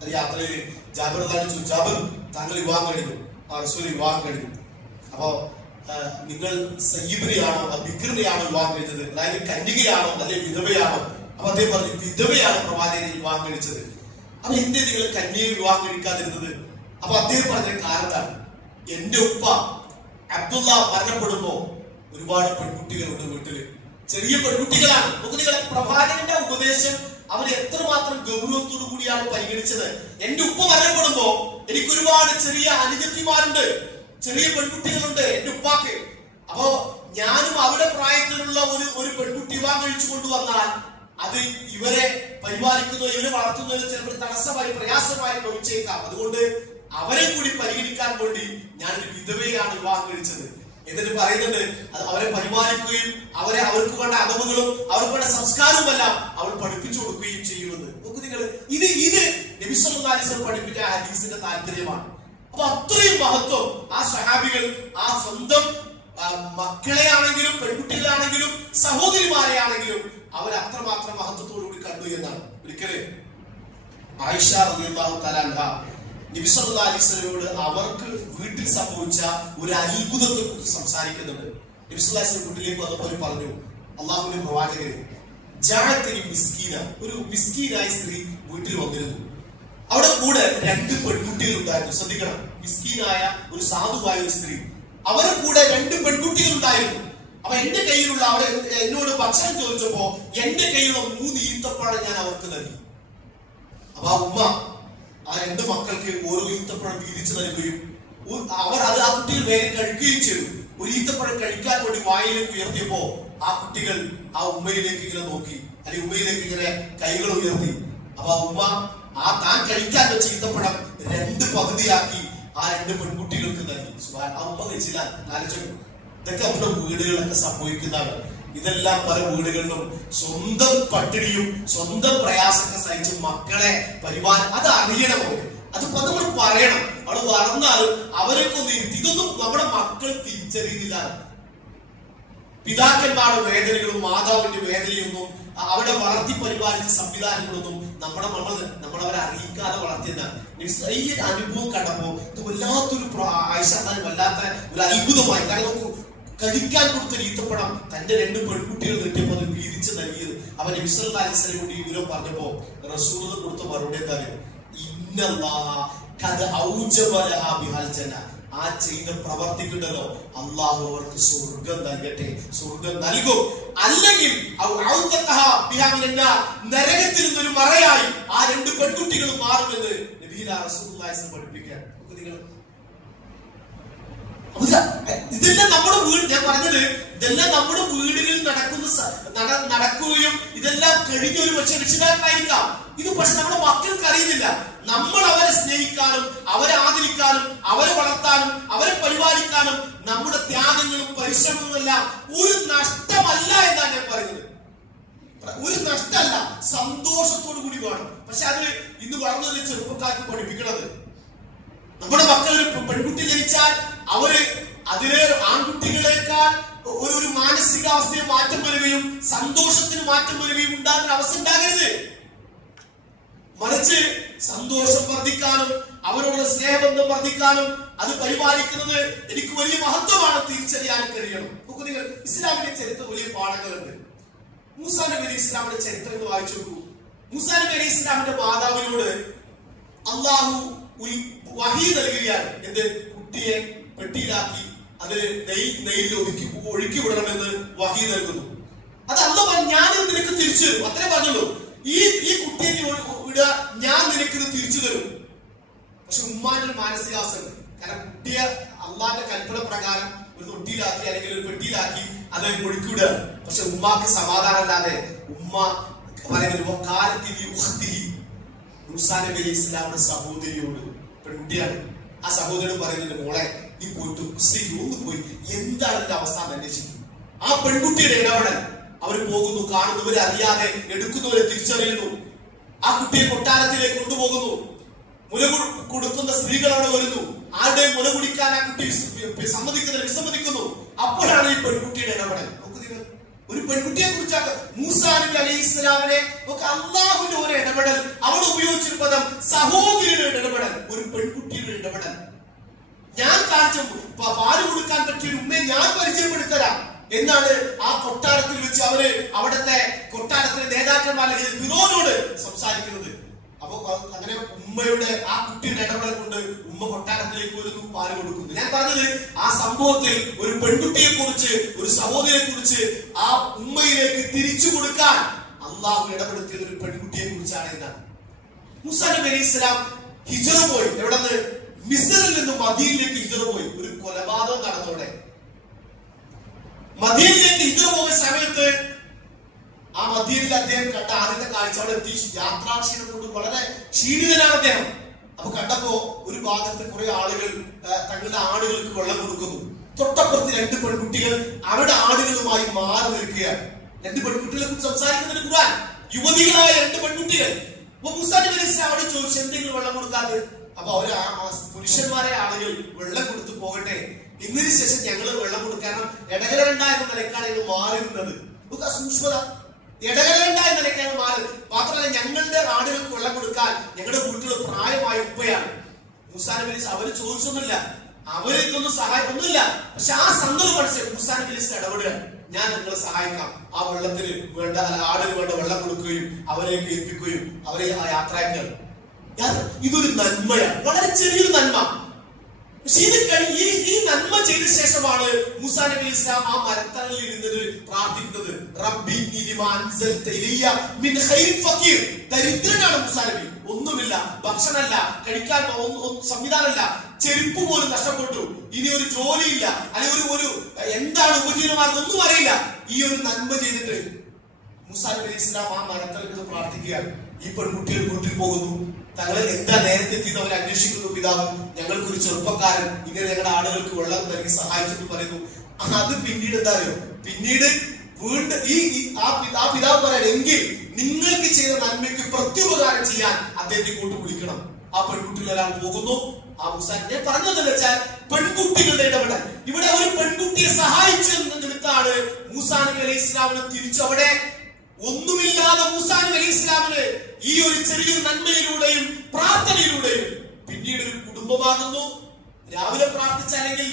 അത് യാത്രയിൽ ജാബിർ റളിയല്ലാഹു ചോദിച്ചു, ജാബിർ താങ്കൾ വിവാഹം കഴിഞ്ഞു? ആ റസൂൽ വിവാഹം കഴിഞ്ഞു. അപ്പോ നിങ്ങൾ സയ്യിബിനെയാണോ ബിക്രിനെയാണോ വിവാഹം കഴിച്ചത്, അതായത് കന്യകയാണോ അല്ലെങ്കിൽ വിധവയാണോ? അപ്പൊ അദ്ദേഹം പറഞ്ഞു, വിധവയാണ് പ്രവാചകനെ വിവാഹം കഴിച്ചത്. അപ്പൊ എന്തേ നിങ്ങൾ കന്യകയെ വിവാഹം കഴിക്കാതിരുന്നത്? അപ്പൊ അദ്ദേഹം പറഞ്ഞ കാരണം, എന്റെ ഉപ്പ അബ്ദുള്ള മരണപ്പെടുമ്പോ ഒരുപാട് പെൺകുട്ടികളുണ്ട് വീട്ടില്, ചെറിയ പെൺകുട്ടികളാണ്. നമുക്ക് നിങ്ങളെ പ്രവാചകന്റെ ഉപദേശം അവർ എത്രമാത്രം ഗൗരവത്തോടു കൂടിയാണ് പരിഗണിച്ചത്. എന്റെ ഉപ്പ മരണപ്പെടുമ്പോ എനിക്ക് ഒരുപാട് ചെറിയ അനുജത്തിമാരുണ്ട്, ചെറിയ പെൺകുട്ടികളുണ്ട് എന്റെ ഉപ്പാക്ക്. അപ്പോ ഞാനും അവരുടെ പ്രായത്തിലുള്ള ഒരു പെൺകുട്ടി വിവാഹം കഴിച്ചു കൊണ്ടുവന്നാൽ അത് ഇവരെ പരിപാലിക്കുന്നതോ ഇവരെ വളർത്തുന്നതോ ചിലപ്പോൾ തടസ്സമായി പ്രയാസമായി ഭവിച്ചേക്കാം. അതുകൊണ്ട് അവരെ കൂടി പരിഗണിക്കാൻ വേണ്ടി ഞാനൊരു വിധവയാണ് വിവാഹം കഴിച്ചത്. എന്നിട്ട് പറയുന്നുണ്ട് അവരെ പരിപാലിക്കുകയും അവർക്ക് വേണ്ട അതവുകളും അവർക്ക് വേണ്ട സംസ്കാരവുമെല്ലാം അവൾ പഠിപ്പിച്ചു കൊടുക്കുകയും ചെയ്യുമെന്ന്. നോക്കൂ നിങ്ങൾ, ഇത് നബി സല്ലല്ലാഹു അലൈഹി വസല്ലം പഠിപ്പിച്ച ഹദീസിന്റെ താല്പര്യമാണ്. അപ്പൊ അത്രയും മഹത്വം ആ സ്വഹാബികൾ ആ സ്വന്തം മക്കളെ ആണെങ്കിലും പെൺകുട്ടികളാണെങ്കിലും സഹോദരിമാരെ ആണെങ്കിലും അവർ അത്രമാത്രം മഹത്വത്തോടുകൂടി കണ്ടു എന്നാണ്. ഒരിക്കല് ആയിഷ റളിയല്ലാഹു തആല അൻഹ നബി സല്ലല്ലാഹു അലൈഹി വസല്ലമയോട് അവർക്ക് വീട്ടിൽ സംഭവിച്ച ഒരു അത്ഭുതത്തെ കുറിച്ച് സംസാരിക്കുന്നുണ്ട്. നബി സല്ലല്ലാഹു അലൈഹി വസല്ലം വീട്ടിലേക്ക് വന്നപ്പോൾ പറഞ്ഞു, അള്ളാഹുവിന്റെ പ്രവാചകരെ, ജഅഅത്നി മിസ്കീന, ഒരു മിസ്കീനായ സ്ത്രീ വീട്ടിൽ വന്നിരുന്നു. അവിടെ കൂടെ 2 പെൺകുട്ടികൾ ഉണ്ടായിരുന്നു. ശ്രദ്ധിക്കണം, മിസ്കീനായ ഒരു സാധുവായ ഒരു സ്ത്രീ, അവരുടെ കൂടെ 2 പെൺകുട്ടികൾ ഉണ്ടായിരുന്നു. അപ്പൊ എന്റെ കയ്യിലുള്ള അവരെ എന്നോട് ഭക്ഷണം ചോദിച്ചപ്പോ എന്റെ കയ്യിലുള്ള 3 ഈത്തപ്പഴം ഞാൻ അവർക്ക് നൽകി. അപ്പൊ ആ ഉമ്മ ആ 2 മക്കൾക്ക് ഓരോ ഈത്തപ്പഴം വീതിച്ചു നൽകുകയും അവർ അത് ആ കുട്ടികൾ വേഗം കഴിക്കുകയും ചെയ്തു. ഒരു ഈത്തപ്പഴം കഴിക്കാൻ വേണ്ടി വായിലേക്ക് ഉയർത്തിയപ്പോ ആ കുട്ടികൾ ആ ഉമ്മയിലേക്ക് ഇങ്ങനെ നോക്കി, അല്ലെങ്കിൽ ഉമ്മയിലേക്ക് ഇങ്ങനെ കൈകൾ ഉയർത്തി. അപ്പൊ ആ ഉമ്മ ആ താൻ കഴിക്കാൻ വെച്ച ഈത്തപ്പഴം 2 പകുതിയാക്കി ആ 2 പെൺകുട്ടികൾക്ക് നൽകി. ആ ഉമ്മ കഴിച്ചില്ല. ഇതൊക്കെ നമ്മുടെ വീടുകളിലൊക്കെ സംഭവിക്കുന്നതാണ്. ഇതെല്ലാം പല വീടുകളിലും സ്വന്തം പട്ടിണിയും സ്വന്തം പ്രയാസമൊക്കെ സഹിച്ച് മക്കളെ അത് അറിയണം. അതിപ്പോ നമ്മൾ പറയണം. അവിടെ വളർന്നാലും അവരൊക്കെ ഒന്ന് ഇരുത്തി. ഇതൊന്നും നമ്മുടെ മക്കൾ തിരിച്ചറിയുന്നില്ല. പിതാക്കന്മാരുടെ വേദനകളും മാതാവിന്റെ വേദനയൊന്നും അവിടെ വളർത്തി പരിപാലിച്ച സംവിധാനങ്ങളൊന്നും നമ്മളവരെ അറിയിക്കാതെ വളർത്തിയതാണ്. ഈ അനുഭവം കണ്ടപ്പോ ഇത് വല്ലാത്തൊരു ആയിഷാത്താനും വല്ലാത്ത ഒരു അത്ഭുതമായി. കാരണം നമുക്ക് കഴിക്കാൻ കൊടുത്ത ഈത്തപ്പഴം തന്റെ 2 പെൺകുട്ടികൾ കിട്ടിയപ്പോൾ അത് വീതിച്ച് നൽകിയത്. അവൻ നബി സല്ലല്ലാഹു അലൈഹി വസല്ലം കൊണ്ട് ഈ വിവരം പറഞ്ഞപ്പോ റസൂൽ കൊടുത്ത മറുപടി എന്താ? ഇന്നല്ലാഹ ഖദ് ഔജബ ലഹാ ബിഹൽ ജന്ന. ആ ചെയ്ത പ്രവർത്തിക്കുണ്ടല്ലോ, അള്ളാഹു അവർക്ക് സ്വർഗം നൽകട്ടെ, സ്വർഗം നൽകും. അല്ലെങ്കിൽ നരകത്തിൽ നിന്നൊരു മറയായി ആ 2 പെൺകുട്ടികൾ മാറുമെന്ന് നബിയുനാ റസൂലുള്ളാഹി സ്വല്ലല്ലാഹു അലൈഹി വസല്ലം പഠിപ്പിക്കാൻ. ഇതെല്ലാം നമ്മുടെ വീട്, ഞാൻ പറഞ്ഞത് ഇതെല്ലാം നമ്മുടെ വീടുകളിൽ നടക്കുകയും ഇതെല്ലാം കഴിഞ്ഞ ഒരു പക്ഷെ രക്ഷിതാക്കളായിരിക്കാം. ഇത് പക്ഷെ നമ്മുടെ മക്കൾക്ക് അറിയുന്നില്ല. നമ്മൾ അവരെ സ്നേഹിക്കാനും അവരെ ആദരിക്കാനും അവരെ വളർത്താനും അവരെ പരിപാലിക്കാനും നമ്മുടെ ത്യാഗങ്ങളും പരിശ്രമങ്ങളും എല്ലാം ഒരു നഷ്ടമല്ല എന്നാണ് ഞാൻ പറയുന്നത്. ഒരു നഷ്ടമല്ല, സന്തോഷത്തോടു കൂടി വേണം. പക്ഷെ അത് ഇന്ന് വളർന്നു വരുന്ന ചെറുപ്പക്കാർക്ക് പഠിപ്പിക്കണത്, നമ്മുടെ മക്കൾ ഒരു പെൺകുട്ടി ജനിച്ചാൽ അതിലെ ആൺകുട്ടികളെക്കാൾ ഒരു മാനസികാവസ്ഥയിൽ മാറ്റം വരികയും സന്തോഷത്തിന് മാറ്റം വരികയും ഉണ്ടാകുന്ന അവസ്ഥ ഉണ്ടാകരുത്. മറിച്ച് സന്തോഷം വർദ്ധിക്കാനും അവരോട് സ്നേഹബന്ധം വർദ്ധിക്കാനും അത് പരിപാലിക്കുന്നത് എനിക്ക് വലിയ മഹത്വമാണ് തിരിച്ചറിയാൻ കഴിയണം. നോക്കൂ നിങ്ങൾ, ഇസ്ലാമിന്റെ ചരിത്രം വലിയ പാഠങ്ങളുണ്ട്. മൂസാ നബി അലൈഹി ഇസ്ലാമിന്റെ ചരിത്രങ്ങൾ വായിച്ചു നോക്കൂ. മൂസാ നബി അലൈഹി ഇസ്ലാമിന്റെ മാതാവിനോട് അള്ളാഹു വഹി നൽകുകയാണ്. എന്ത്? കുട്ടിയെ പെട്ടിയിലാക്കി അതിൽ നെയ്യിൽ ഒഴുക്കി വിടണമെന്ന് വഹി നൽകുന്നു. അത് അല്ലാഹു പറഞ്ഞു, ഞാനിത് നിനക്ക് തിരിച്ചു തരും, അത്രേ പറഞ്ഞുള്ളൂ. ഈ കുട്ടിയെ വിടുക, ഞാൻ നിനക്കിത് തിരിച്ചു തരും. പക്ഷെ ഉമ്മാന്റെ മാനസികാവസ്ഥ, കാരണം കുട്ടിയെ അള്ളാന്റെ കൽപ്പന പ്രകാരം ഒരു തൊട്ടിയിലാക്കി അല്ലെങ്കിൽ ഒരു പെട്ടിയിലാക്കി അത് ഒഴുക്കി വിടുക. പക്ഷെ ഉമ്മാക്ക് സമാധാനം അല്ലാതെ ഉമ്മ പറയുന്നത് കാലത്തിൽ മൂസാ നബി അലൈഹി ഇസ്ലാമിന്റെ സഹോദരിയോട്, പെൺകുട്ടിയാണ്, ആ സഹോദരൻ പറയുന്നുണ്ട്, മോളെ നീ പോയിട്ട് ഒന്ന് പോയി എന്താണ് എന്റെ അവസ്ഥ അന്വേഷിക്കും. ആ പെൺകുട്ടിയുടെ ഇടപെടൽ, അവർ പോകുന്നു, കാണുന്നവരെ അറിയാതെ എടുക്കുന്നവരെ തിരിച്ചറിയുന്നു. ആ കുട്ടിയെ കൊട്ടാരത്തിലേക്ക് കൊണ്ടുപോകുന്നു. മുല കൊടുക്കുന്ന സ്ത്രീകൾ അവിടെ വരുന്നു. ആരുടെയും മുല കുടിക്കാൻ ആ കുട്ടി വിസമ്മതിക്കുന്നു. അപ്പോഴാണ് ഈ പെൺകുട്ടിയുടെ ഇടപെടൽ. ഒരു പെൺകുട്ടിയെ കുറിച്ചാണ് മൂസാ നബി അലൈഹി ഇസ്ലാമിനെ അള്ളാഹുവിന്റെ ഒരു ഇടപെടൽ. അവിടെ ഉപയോഗിച്ചൊരു പദം സഹോദരിയുടെ ഇടപെടൽ, ഒരു പെൺകുട്ടിയുടെ ഇടപെടൽ. ഞാൻ കാണിച്ച പാല് കൊടുക്കാൻ പറ്റിയ ഒരു ഉമ്മയെ ഞാൻ പരിചയപ്പെടുത്തരാം എന്നാണ് ആ കൊട്ടാരത്തിൽ വെച്ച് അവിടുത്തെ കൊട്ടാരത്തിലെ നേതാക്കന്മാരുടെ ഫിറോനോട് സംസാരിക്കുന്നത്. അപ്പൊ അങ്ങനെ ഉമ്മയുടെ ആ കുട്ടിയുടെ ഇടപെടൽ കൊണ്ട് ഉമ്മ കൊട്ടാരത്തിലേക്ക് വരുന്നു, പാല് കൊടുക്കുന്നു. ഞാൻ പറഞ്ഞത് ആ സംഭവത്തിൽ ഒരു പെൺകുട്ടിയെ കുറിച്ച്, ഒരു സഹോദരിയെ കുറിച്ച് ആ ഉമ്മയിലേക്ക് തിരിച്ചു കൊടുക്കാൻ അള്ളാഹു ഇടപെടുത്തിയത് ഒരു പെൺകുട്ടിയെ കുറിച്ചാണ് എന്നാണ്. മൂസാ നബി അലൈഹി ഇസ്ലാം ഹിജ്റ പോയി. എവിടെ നിന്ന്? മിസ്റിൽ നിന്ന് മദീനയിലേക്ക് ഹിജ്റ പോയി. ഒരു കൊലപാതകം നടന്നോടെ മദീനയിലേക്ക് ഹിജ്റ പോയ സമയത്ത് ആ മദീനയിൽ അദ്ദേഹം കണ്ട ആദ്യത്തെ കാഴ്ച, അവിടെ എത്തി യാത്രാക്ഷീണം കൊണ്ട് വളരെ ക്ഷീണിതനാണ് അദ്ദേഹം. അപ്പൊ കണ്ടപ്പോ ഒരു ഭാഗത്ത് കുറെ ആളുകൾ തങ്ങളുടെ ആടുകൾക്ക് വെള്ളം കൊടുക്കുന്നു. തൊട്ടപ്പുറത്ത് രണ്ട് പെൺകുട്ടികൾ അവരുടെ ആടുകളുമായി മാറി നിൽക്കുകയാണ്. രണ്ട് പെൺകുട്ടികളെ കുറിച്ച് സംസാരിക്കുന്നതിന് ഖുർആൻ, യുവതികളായ രണ്ട് പെൺകുട്ടികൾ. അപ്പൊ മൂസാ നബി അലൈഹി ഇസ്ലാം അവിടെ ചോദിച്ചു, എന്തെങ്കിലും വെള്ളം കൊടുക്കാതെ? അപ്പൊ അവര് പുരുഷന്മാരെ ആളുകൾ വെള്ളം കൊടുത്തു പോകട്ടെ, ഇന്നതിന് ശേഷം ഞങ്ങൾ വെള്ളം കൊടുക്കാൻ ഇടകലരണ്ട എന്ന നിലക്കാണ് ഞങ്ങൾ മാറി നിന്നത്. സൂക്ഷ്മത, ഇടകലരണ്ട എന്ന നിലക്കാണ് മാറി. മാത്രമല്ല ഞങ്ങളുടെ ആടുകൾക്ക് വെള്ളം കൊടുക്കാൻ ഞങ്ങളുടെ വീട്ടിൽ പ്രായമായ ഉപ്പയാണ്. മൂസാ നബി അലൈഹി അവര് ചോദിച്ചൊന്നുമില്ല, അവര് ഇതൊന്നും സഹായം ഒന്നുമില്ല. പക്ഷെ ആ സന്ദർഭം മനസ്സിലാക്കി മൂസാ നബി അലൈഹി ഇടപെടുകയാണ്. ഞാൻ നിങ്ങളെ സഹായിക്കാം, ആ വെള്ളത്തിന് വേണ്ട ആടിന് വേണ്ട വെള്ളം കൊടുക്കുകയും അവരെ ഏൽപ്പിക്കുകയും അവരെ ആ യാത്രയാക്കാൻ. ഇതൊരു നന്മയാണ്, വളരെ ചെറിയൊരു നന്മ. പക്ഷെ ഈ നന്മ ചെയ്ത ശേഷമാണ് മൂസാ നബി അലൈഹി ഇസ്ലാം ആ മരത്തണലിൽ ഇരുന്നത് പ്രാർത്ഥിക്കുന്നത്. റബ്ബി ഇനിമാ അൻസൽത ഇലയ്യ മിൻ ഖൈറിൻ ഫഖീർ. ദരിദ്രനാണ് മൂസാ നബി, ഒന്നുമില്ല, ഭക്ഷണമല്ല, കഴിക്കാൻ സംവിധാനമില്ല, ചെരുപ്പ് പോലും നഷ്ടപ്പെട്ടു, ഇനി ഒരു ജോലിയില്ല, അല്ലെങ്കിൽ ഒരു എന്താണ് ഉപജീവനമാർഗം ഒന്നും അറിയില്ല. ഈ ഒരു നന്മ ചെയ്തിട്ട് മൂസാ നബി അലൈഹി ഇസ്ലാം ആ മരത്തണലിൽ പ്രാർത്ഥിക്കുകയാണ്. ഈ പെൺകുട്ടികൾ വീട്ടിൽ പോകുന്നു. തങ്ങളെ എന്താ നേരത്തെ എത്തിയെന്ന് അവർ അന്വേഷിക്കുന്നു. പിതാവ്, ഞങ്ങൾക്കൊരു ചെറുപ്പക്കാരൻ ഇങ്ങനെ ഞങ്ങളുടെ ആളുകൾക്ക് വെള്ളം നൽകി സഹായിച്ചെന്ന് പറയുന്നു. അത് പിന്നീട് എന്താ അറിയോ? പിന്നീട് വീണ്ടും ആ പിതാവ് പറയാൻ, എങ്കിൽ നിങ്ങൾക്ക് ചെയ്ത നന്മയ്ക്ക് പ്രത്യുപകാരം ചെയ്യാൻ അദ്ദേഹത്തെ കൂട്ടി വിളിക്കണം. ആ പെൺകുട്ടികൾ ഒരാൾ പോകുന്നു. ആ മൂസാ, ഞാൻ പറഞ്ഞതെന്ന് വെച്ചാൽ പെൺകുട്ടികളുടെ ഇടപെടൽ. ഇവിടെ ഒരു പെൺകുട്ടിയെ സഹായിച്ചെന്ന നിമിത്താണ് മൂസാ നബി അലൈഹി ഇസ്ലാമിനെ തിരിച്ചു അവിടെ ഒന്നുമില്ലാതെ മൂസാ നബി അലൈഹി ഇസ്ലാമിന് ഈ ഒരു ചെറിയൊരു നന്മയിലൂടെയും പ്രാർത്ഥനയിലൂടെയും പിന്നീട് ഒരു കുടുംബമാകുന്നു. രാവിലെ പ്രാർത്ഥിച്ച അല്ലെങ്കിൽ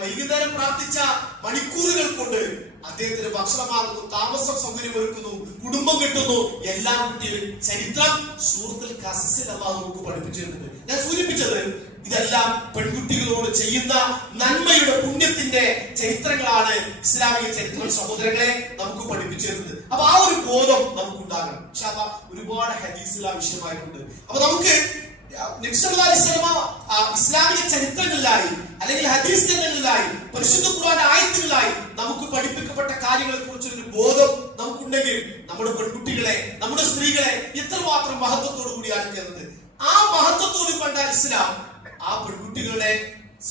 വൈകുന്നേരം പ്രാർത്ഥിച്ച മണിക്കൂറുകൾ കൊണ്ട് അദ്ദേഹത്തിന് ഭക്ഷണമാകുന്നു, താമസ സൗകര്യം ഒരുക്കുന്നു, കുടുംബം കിട്ടുന്നു, എല്ലാം കിട്ടിയ ചരിത്രം സൂറത്തുൽ ഖസസിൽ അല്ലാഹു നമുക്ക് പഠിപ്പിച്ചിരുന്നത്. ഞാൻ സൂചിപ്പിച്ചത് ഇതെല്ലാം പെൺകുട്ടികളോട് ചെയ്യുന്ന നന്മയുടെ പുണ്യത്തിന്റെ ചരിത്രങ്ങളാണ് ഇസ്ലാമിക ചരിത്രം സഹോദരങ്ങളെ നമുക്ക് പഠിപ്പിച്ചിരുന്നത്. അപ്പൊ ആ ഒരു ബോധം നമുക്ക് ഉണ്ടാകണം. പക്ഷെ ഒരുപാട് ഹദീസുകൾ ആ വിഷയമായിട്ടുണ്ട്. അപ്പൊ നമുക്ക് നബി സല്ലല്ലാഹു അലൈഹി വസല്ലം ഇസ്ലാമിക ചരിത്രങ്ങളിലായി അല്ലെങ്കിൽ ഹദീസ് ഗ്രന്ഥങ്ങളിലായി പരിശുദ്ധ ഖുർആൻ ആയത്തുകളിലായി നമുക്ക് പഠിപ്പിക്കപ്പെട്ട കാര്യങ്ങളെ കുറിച്ച് ഒരു ബോധം നമുക്കുണ്ടെങ്കിൽ നമ്മുടെ പെൺകുട്ടികളെ, നമ്മുടെ സ്ത്രീകളെ എത്രമാത്രം മഹത്വത്തോടു കൂടിയാണ് ചെയ്യുന്നത്. ആ മഹത്വത്തോട് കണ്ട ഇസ്ലാം ആ പെൺകുട്ടികളുടെ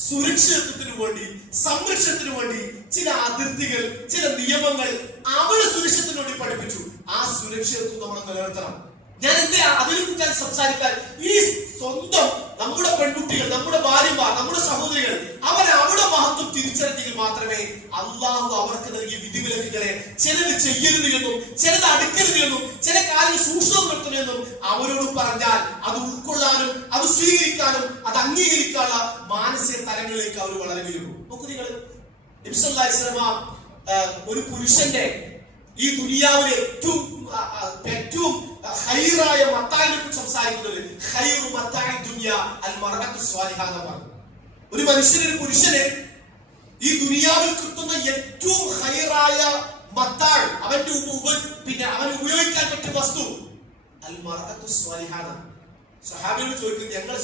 സുരക്ഷിതത്വത്തിന് വേണ്ടി, സംരക്ഷണത്തിന് വേണ്ടി ചില അതിർത്തികൾ, ചില നിയമങ്ങൾ അവരുടെ സുരക്ഷിതത്തിന് വേണ്ടി പഠിപ്പിച്ചു. ആ സുരക്ഷിതത്വം നമ്മൾ നിലനിർത്തണം. ഞാൻ എന്തിനാ അതിനെക്കുറിച്ച് സംസാരിക്കാൻ? ഈ സ്വന്തം നമ്മുടെ പെൺകുട്ടികൾ, നമ്മുടെ ഭാര്യമാർ, നമ്മുടെ സഹോദരികൾ അവരുടെ മഹത്വം തിരിച്ചറിഞ്ഞെങ്കിൽ മാത്രമേ അള്ളാഹു അവർക്ക് നൽകിയ വിധിവിലക്കുകളെ ചിലത് ചെയ്യരുത് എന്നും ചിലത് അടുക്കരുത് എന്നും ചില കാര്യങ്ങൾ സൂക്ഷ്മം നിർത്തണമെന്നും അവരോട് പറഞ്ഞാൽ അത് ഉൾക്കൊള്ളാനും അത് സ്വീകരിക്കാനും അത് അംഗീകരിക്കാനുള്ള മാനസിക തലങ്ങളിലേക്ക് അവർ വളരുകയുള്ളൂ. നോക്കൂ നിങ്ങൾ, നബി സല്ലല്ലാഹു അലൈഹി വസല്ലം ഒരു പുരുഷന്റെ ഈ ദുനിയാവിലെ ഏറ്റവും ഖൈറായ മത്തായിനെ കുറിച്ച് സംസാരിക്കുന്നത് ഖൈറു മത്താഇ ദുനിയ അൽ മർഅത്തു സ്വാലിഹ എന്ന് പറഞ്ഞു. ഒരു മനുഷ്യന്, ഒരു പുരുഷന് ഈ ദുനിയാവിൽ കിട്ടുന്ന ഏറ്റവും ഖൈറായ മത്താൾ, അവന്റെ അവൻ ഉപയോഗിക്കാൻ പറ്റിയ വസ്തു അൽ മർഅത്തു സ്വാലിഹ. സഹാബിയോട് ചോദിക്കുന്നത്, ഞങ്ങൾ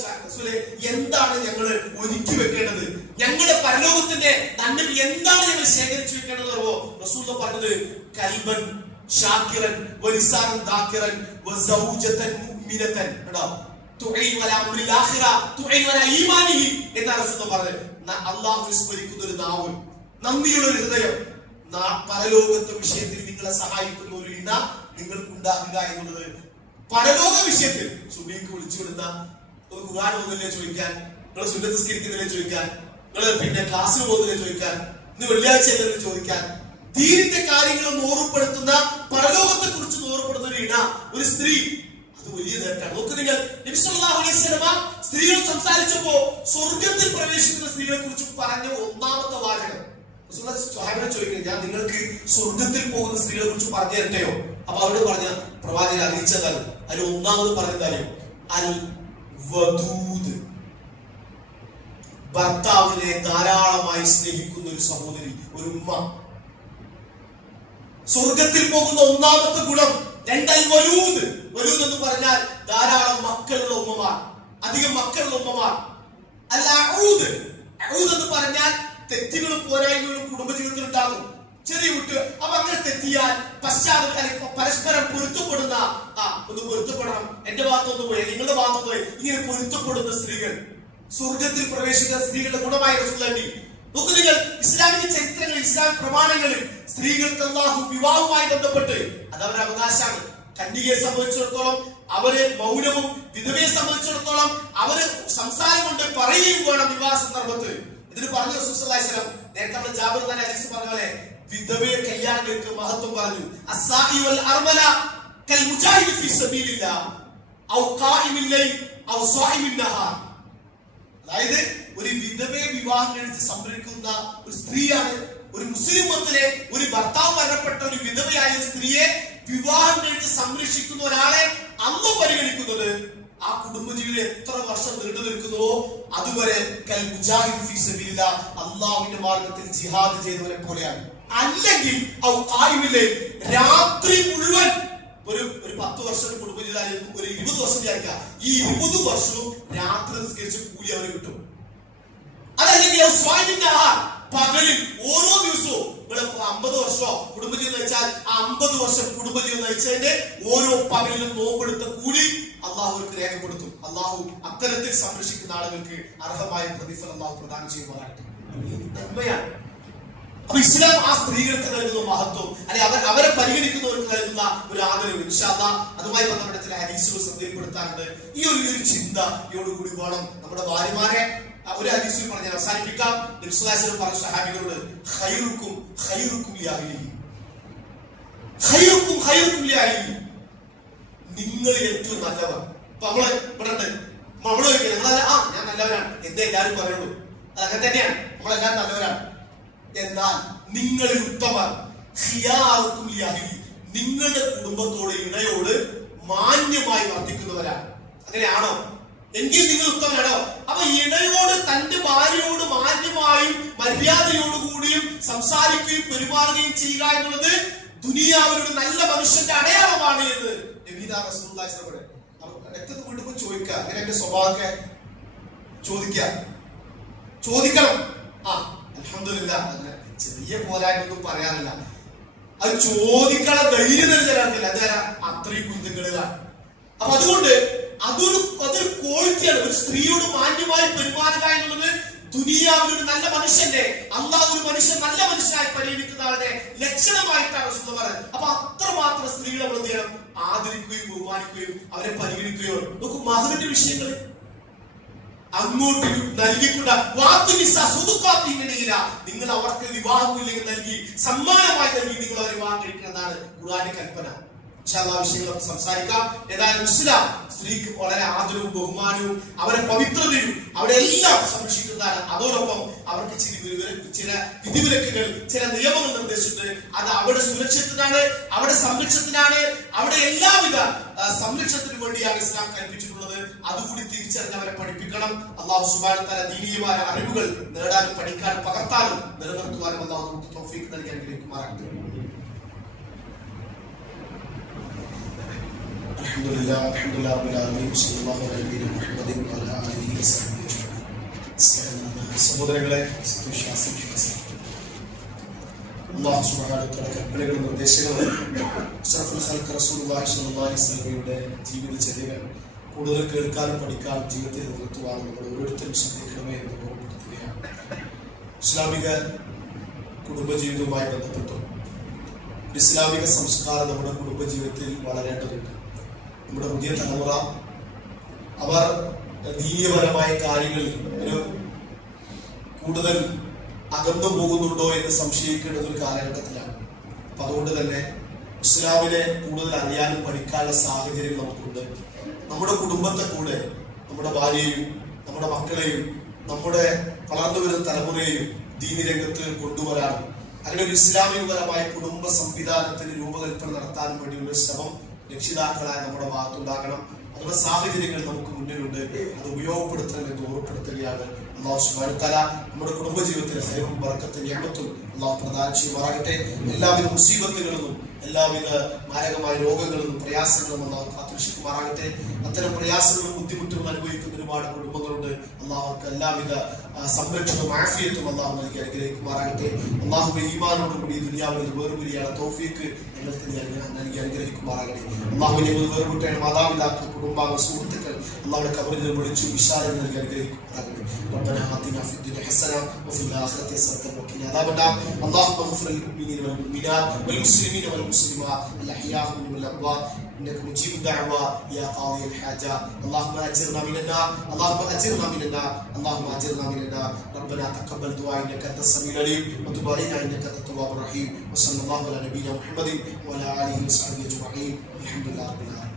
എന്താണ് ഞങ്ങൾ ഒരുക്കി വെക്കേണ്ടത്, ഞങ്ങളുടെ പരലോകത്തിന്റെ നന്മ എന്താണ് ഞങ്ങൾ ശേഖരിച്ചു വെക്കേണ്ടത്? റസൂൽ പറഞ്ഞത് കൽബൻ ഷാക്കിറൻ വലിസാനൻ ദാക്കിറൻ വസൗജതൻ മുഅ്മിനതൻ തുഈൻ വലാ അംറിൽ ആഖിറ തുഈൻ വലാ ഈമാനിഹി എന്നാണ് റസൂൽ പറഞ്ഞത്. അല്ലാഹു സ്മരിക്കുന്ന ഒരു നാവ്, നന്ദിയുള്ള ഒരു ഹൃദയം, പരലോകത്തെ വിഷയത്തിൽ നിങ്ങളെ സഹായിക്കുന്ന ഒരു ഇണ നിങ്ങൾക്കുണ്ടാകുക എന്നുള്ളത്. പരലോക വിഷയത്തിൽ സുബഹിക്ക് വിളിച്ചു വിടുന്ന ഒരു ഖുർആൻ ഓതുന്നില്ലേ ചോദിക്കാൻ, നിങ്ങൾ സുന്നത്ത് നിസ്കരിക്കുന്നില്ലേ ചോദിക്കാൻ, നിങ്ങൾ ക്ലാസ്സിൽ പോകുന്നില്ലേ ചോദിക്കാൻ, ഇന്ന് വെള്ളിയാഴ്ച ചോദിക്കാൻ, ദീനിന്റെ കാര്യങ്ങൾ ഓർമ്മപ്പെടുത്തുന്ന, പരലോകത്തെ കുറിച്ച് ഓർമ്മപ്പെടുന്ന ഒരു ഇണ, ഒരു സ്ത്രീ, അത് വലിയ നേട്ടമാണ്. നോക്ക് നിങ്ങൾ, നബി സല്ലല്ലാഹു അലൈഹി വസല്ലം സ്ത്രീകൾ സംസാരിച്ചപ്പോ സ്വർഗത്തിൽ പ്രവേശിക്കുന്ന സ്ത്രീകളെ കുറിച്ച് പറഞ്ഞ ഒന്നാമത്തെ വാചകം സ്വഹാബിനെ ചോദിക്കുന്നത്, ഞാൻ നിങ്ങൾക്ക് സ്വർഗത്തിൽ പോകുന്ന സ്ത്രീകളെ കുറിച്ച് പറഞ്ഞു തരട്ടെയോ? അപ്പൊ അവരോട് പറഞ്ഞ പ്രവാചകൻ അറിയിച്ചതാണ് അതിൽ ഒന്നാമത് പറഞ്ഞതായും അൽ വദൂദ്, ഭർത്താവിനെ ധാരാളമായി സ്നേഹിക്കുന്ന ഒരു സഹോദരി, ഒരു ഉമ്മ. സ്വർഗത്തിൽ പോകുന്ന ഒന്നാമത്തെ ഗുണം. രണ്ടൽ വലൂദ്. വലൂദ് എന്ന് പറഞ്ഞാൽ ധാരാളം മക്കളുള്ള ഉമ്മമാർ, അധികം മക്കളുള്ള ഉമ്മമാർ. അല്ല അഊദ്. അഊദ് എന്ന് പറഞ്ഞാൽ തെറ്റുകളും പോരായ്മകളും കുടുംബജീവിതത്തിൽ ഉണ്ടാകും. ചെറിയ കുട്ടി അപ്പൊ അങ്ങനെ തെറ്റിയാൽ പരസ്പരം പൊരുത്തപ്പെടുന്ന ഒന്ന് പൊരുത്തപ്പെടണം, എന്റെ ഭാഗത്തൊന്ന് പോയി നിങ്ങളുടെ ഭാഗത്തൊന്ന് പോയി, ഇങ്ങനെ പൊരുത്തപ്പെടുന്ന സ്ത്രീകൾ സ്വർഗത്തിൽ പ്രവേശിക്കുന്ന സ്ത്രീകളുടെ ഗുണമായ റസൂലുള്ളാഹി. നോക്കൂ നിങ്ങൾ, ഇസ്ലാമിക ചരിത്രങ്ങളിൽ, ഇസ്ലാമിക പ്രമാണങ്ങളിൽ സ്ത്രീകൾക്ക് അല്ലാഹു വിവാഹവുമായി ബന്ധപ്പെട്ട് അത് അവരുടെ അവകാശമാണ്. കന്യകയെ സംബന്ധിച്ചിടത്തോളം അവര് മൗനവും, വിധവയെ സംബന്ധിച്ചിടത്തോളം അവര് സംസാരം കൊണ്ട് പറയുകയും വേണം വിവാഹ സന്ദർഭത്തിൽ. ഇതിന് പറഞ്ഞു റസൂൽ സല്ലല്ലാഹു അലൈഹി വസല്ലം. നേരത്തെ നമ്മൾ ജാബിർ തന്നെ ഹദീസ് പറഞ്ഞ പോലെ വിധവയെ കല്യാണം കഴിക്കുന്ന മഹത്വം പറഞ്ഞു. അസ്സാഇ വൽ അർമല കൽ മുജാഹിദ് ഫീ സബീലില്ലാഹ് ഔ ഖായിമിൽ ലൈൽ ഔ സായിമിൻ നഹാർ. അതായത് ഒരു വിധവയെ വിവാഹം കഴിച്ച് സംരക്ഷിക്കുന്ന ഒരു സ്ത്രീയാണ് ഒരു മുസ്ലിം മതത്തിലെ ഒരു ഭർത്താവ് മരണപ്പെട്ട ഒരു വിധവയായ സ്ത്രീയെ വിവാഹം കഴിച്ച് സംരക്ഷിക്കുന്ന ഒരാളെ അന്ന് പരിഗണിക്കുന്നത് ആ കുടുംബജീവിതം എത്ര വർഷം നീണ്ടു നിൽക്കുന്നുവോ അതുവരെ കൽ മുജാഹിദ് ഫീ സബീലില്ലാഹ്, അല്ലാഹുവിന്റെ മാർഗ്ഗത്തിൽ ജിഹാദ് ചെയ്തവരെ പോലെയാണ്. അല്ലെങ്കിൽ രാത്രി മുഴുവൻ ഒരു 10 വർഷം കുടുംബജീവിതം, ഒരു 20 വർഷം വിചാരിക്കുക, ഈ 20 വർഷവും രാത്രി നിസ്കരിച്ച് കൂലി അവന് കിട്ടും. അതല്ലെങ്കിൽ പകലിൽ ഓരോ ദിവസവും 50 വർഷമോ കുടുംബജീവിതം നയിച്ചാൽ ആ 50 വർഷം കുടുംബജീവിതം നയിച്ചതിന്റെ ഓരോ പകലിലും നോമ്പെടുത്ത കൂലി അള്ളാഹുവിற்கு രേഖപ്പെടുത്തും. അള്ളാഹു അത്തരത്തിൽ സംരക്ഷിക്കുന്ന ആളുകൾക്ക് അർഹമായ പ്രതിഫലം അള്ളാഹു പ്രദാനം ചെയ്യുവാനായിട്ട് നന്മയാണ്. അപ്പൊ ഇസ്ലാം ആ സ്ത്രീകൾക്ക് നൽകുന്ന മഹത്വം, അല്ലെങ്കിൽ അവരെ പരിഗണിക്കുന്നവർക്ക് നൽകുന്ന ഒരു ആദരവ്, ഇൻഷാ അല്ലാഹ് അതുമായി ബന്ധപ്പെട്ട ചില ഹദീസുകൾ ശ്രദ്ധയിൽപ്പെടുത്താറുണ്ട്. ഈ ഒരു ചിന്തയോടുകൂടി വേണം നമ്മുടെ ഭാര്യമാരെ. ഒരു ഹദീസിൽ പറഞ്ഞ് അവസാനിപ്പിക്കാം. നബി സല്ലല്ലാഹു അലൈഹി വസല്ലം പറഞ്ഞ സഹാബികളോട് ഖൈറുക്കും ഖൈറുക്കും ലിഅഹ്ലിഹി, ഖൈറുക്കും ഖൈറുക്കും ലിഅഹ്ലിഹി, നിങ്ങൾ ഏറ്റവും നല്ലവർ. അപ്പൊ നമ്മള് ഞാൻ നല്ലവരാണ് എന്തേ എല്ലാവരും പറയുള്ളൂ, അതങ്ങനെ തന്നെയാണ്, നമ്മളെല്ലാവരും നല്ലവരാണ്. എന്നാൽ നിങ്ങളിൽ ഉത്തമർ ഖിയാറുക്കും ലിഅഹ്ലിഹി, നിങ്ങളുടെ കുടുംബത്തോട് ഇണയോട് മാന്യമായി വർത്തിക്കുന്നവരാണ്. അങ്ങനെയാണോ? എങ്കിൽ നിങ്ങൾ ഉത്തമനാണോ? അപ്പൊ ഇണയോട് തന്റെ ഭാര്യയോട് മാന്യമായും മര്യാദയോടുകൂടിയും സംസാരിക്കുകയും പെരുമാറുകയും ചെയ്യുക എന്നുള്ളത് ദുനിയാവിലൊരു നല്ല മനുഷ്യന്റെ അടയാളമാണ് എന്ന് നബിനാ റസൂലുള്ളാഹി സ്വല്ലല്ലാഹു അലൈഹി വസല്ലം. രക്തം വീണ്ടും ചോദിക്കുക, അങ്ങനെ എന്റെ സ്വഭാവമൊക്കെ ചോദിക്കണം. അൽഹംദുലില്ലാഹ്, അങ്ങനെ ചെറിയ പോലായിട്ടൊന്നും പറയാറില്ല. അത് ചോദിക്കണ ധൈര്യം തന്നെ തരാറില്ല, അത് അത്രയും കുരുന്നുകളിലാണ്. അപ്പൊ അതുകൊണ്ട് അതൊരു ക്വാളിറ്റിയാണ്. ഒരു സ്ത്രീയോട് മാന്യമായി പെരുമാറുക എന്നുള്ളത് ദുനിയാവിലൊരു നല്ല മനുഷ്യന്റെ, അല്ലാഹു ഒരു മനുഷ്യൻ നല്ല മനുഷ്യനായി പരിഗണിക്കുന്ന ആളുടെ ലക്ഷണമായിട്ടാണ് റസൂൽ പറയുന്നത്. അപ്പൊ അത്രമാത്രം സ്ത്രീകളെ നമ്മൾ എന്ത് ചെയ്യണം? ആദരിക്കുകയും ബഹുമാനിക്കുകയും അവരെ പരിഗണിക്കുകയോ. നോക്കൂ, മഹറിന്റെ വിഷയങ്ങൾ അങ്ങോട്ട് നൽകിക്കൊണ്ട് നിങ്ങൾ അവർക്ക് വിവാഹമില്ലെങ്കിൽ നൽകി സമ്മാനമായി നൽകി നിങ്ങൾ അവർ വിവാഹം കഴിക്കുന്നതാണ് ഖുർആന്റെ കൽപ്പന. വിഷയങ്ങളൊക്കെ സംസാരിക്കാം. ഏതായാലും ഇസ്ലാം സ്ത്രീക്ക് വളരെ ആദരവും ബഹുമാനവും അവരെ പവിത്രതയും അവിടെ എല്ലാം സംരക്ഷിക്കുന്നതാണ്. അതോടൊപ്പം അവർക്ക് ചില വിധിവിലക്കുകൾ, ചില നിയമങ്ങൾ നിർദ്ദേശിച്ചിട്ട് അത് അവിടെ സുരക്ഷിതത്തിനാണ്, അവിടെ സംരക്ഷണത്തിനാണ്, അവിടെ എല്ലാവിധ സംരക്ഷണത്തിനു വേണ്ടിയാണ് ഇസ്ലാം കൽപ്പിച്ചിട്ടുള്ളത്. അതുകൂടി തിരിച്ചറിഞ്ഞ് അവരെ പഠിപ്പിക്കണം. അല്ലാഹു സുബ്ഹാനഹു വ തആല ദീനീയമായ അറിവുകൾ നേടാനും പഠിക്കാനും പകർത്താനും നിലനിർത്തുവാനും അല്ലാഹു നമുക്ക് തൗഫീഖ് നൽകി അനുഗ്രഹിക്കുമാറാകട്ടെ. അൽഹംദുലില്ലാഹ് റബ്ബിൽ ആലമീൻ സ്വല്ലല്ലാഹു അലൈഹി വസല്ലം അലിഹി വസല്ലം. സഹോദരങ്ങളെ, അല്ലാഹു സുബ്ഹാനഹു വ തആല കൽപ്പനകളും നിർദ്ദേശങ്ങളും അഷ്റഫുൽ ഖൽഖ് റസൂലുള്ളാഹി സ്വല്ലല്ലാഹു അലൈഹി വസല്ലമയുടെ ജീവിതചര്യകൾ കൂടുതൽ കേൾക്കാനും പഠിക്കാനും ജീവിതത്തിൽ നിലനിർത്തുവാനും നമ്മൾ ഓരോരുത്തരും ശ്രദ്ധിക്കണമേ എന്ന് ഓർമ്മപ്പെടുത്തുകയാണ്. ഇസ്ലാമിക കുടുംബജീവിതവുമായി ബന്ധപ്പെട്ടു ഇസ്ലാമിക സംസ്കാരം നമ്മുടെ കുടുംബജീവിതത്തിൽ വളരേണ്ടതുണ്ട്. നമ്മുടെ പുതിയ തലമുറ അവർ ദീനീയപരമായ കാര്യങ്ങളിൽ ഒരു കൂടുതൽ അകന്നു പോകുന്നുണ്ടോ എന്ന് സംശയിക്കേണ്ട ഒരു കാലഘട്ടത്തിലാണ്. അപ്പൊ അതുകൊണ്ട് തന്നെ ഇസ്ലാമിനെ കൂടുതൽ അറിയാനും പഠിക്കാനുള്ള സാഹചര്യം നമുക്കുണ്ട്. നമ്മുടെ കുടുംബത്തെ കൂടെ നമ്മുടെ ഭാര്യയെയും നമ്മുടെ മക്കളെയും നമ്മുടെ വളർന്നു വരുന്ന തലമുറയെയും ദീനി രംഗത്ത് കൊണ്ടുവരാനും അങ്ങനെ ഒരു ഇസ്ലാമികപരമായ കുടുംബ സംവിധാനത്തിന് രൂപകൽപ്പന നടത്താനും വേണ്ടിയുള്ള ശ്രമം രക്ഷിതാക്കളായ നമ്മുടെ ഭാഗത്തുണ്ടാകണം. അതിനുള്ള സാഹചര്യങ്ങൾ നമുക്ക് മുന്നിലുണ്ട്, അത് ഉപയോഗപ്പെടുത്തണമെന്ന് ഓർമ്മപ്പെടുത്തുകയാണ്. അല്ലാഹു സുബ്ഹാനഹു വ തആല നമ്മുടെ കുടുംബജീവിതത്തിൽ ഹൈറും ബറക്കത്തും നിഅമത്തും അല്ലാഹു പ്രദാനം ചെയ്യുമാറാകട്ടെ. എല്ലാവിധ മുസീബത്തുകളിലും എല്ലാവിധ മാരകമായ രോഗങ്ങളിൽ നിന്നും പ്രയാസങ്ങളിൽ നിന്നും അല്ലാഹു കാത്തുരക്ഷിക്കുമാറാകട്ടെ. അത്തരം പ്രയാസങ്ങളും ബുദ്ധിമുട്ടുകളും അനുഭവിക്കുന്ന ഒരുപാട് കുടുംബങ്ങളുണ്ട്. അല്ലാഹുക്ക് എല്ലാവിധ സംരക്ഷണവും ആഫിയത്തും അല്ലാഹു നൽകി അനുഗ്രഹിക്കുമാറാകട്ടെ. അല്ലാഹുവേ ഈമാനോടുകൂടി ദുനിയാവിൽ വേർപിരിയാണ് തൗഫീഖ് ഞങ്ങൾക്ക് നൽകി അനുഗ്രഹിക്കുമാറാകട്ടെ. അല്ലാഹു ഞങ്ങൾ വേർപെട്ട മാതാപിതാക്കൾ, കുടുംബാംഗ, സുഹൃത്തുക്കൾ അല്ലാഹുവിന്റെ ഖബറിൽ വിളിച്ചു വിശാലം നൽകി അനുഗ്രഹിക്കുമാറാകട്ടെ. ربنا آتنا في الدنيا حسنة وفي الآخرة حسنة وقنا عذاب النار. اللهم اغفر للمؤمنين والمؤمنات والمسلمين والمسلمات الأحياء منهم والأموات إنك مجيب الدعوة يا قاضي الحاجات. اللهم أجرنا من النار، اللهم أجرنا من النار، اللهم أجرنا من النار. ربنا تقبل دعاء إنك أنت السميع العليم وتب علينا إنك أنت التواب الرحيم. وصلى الله على نبينا محمد وعلى آله وصحبه أجمعين. الحمد لله رب العالمين.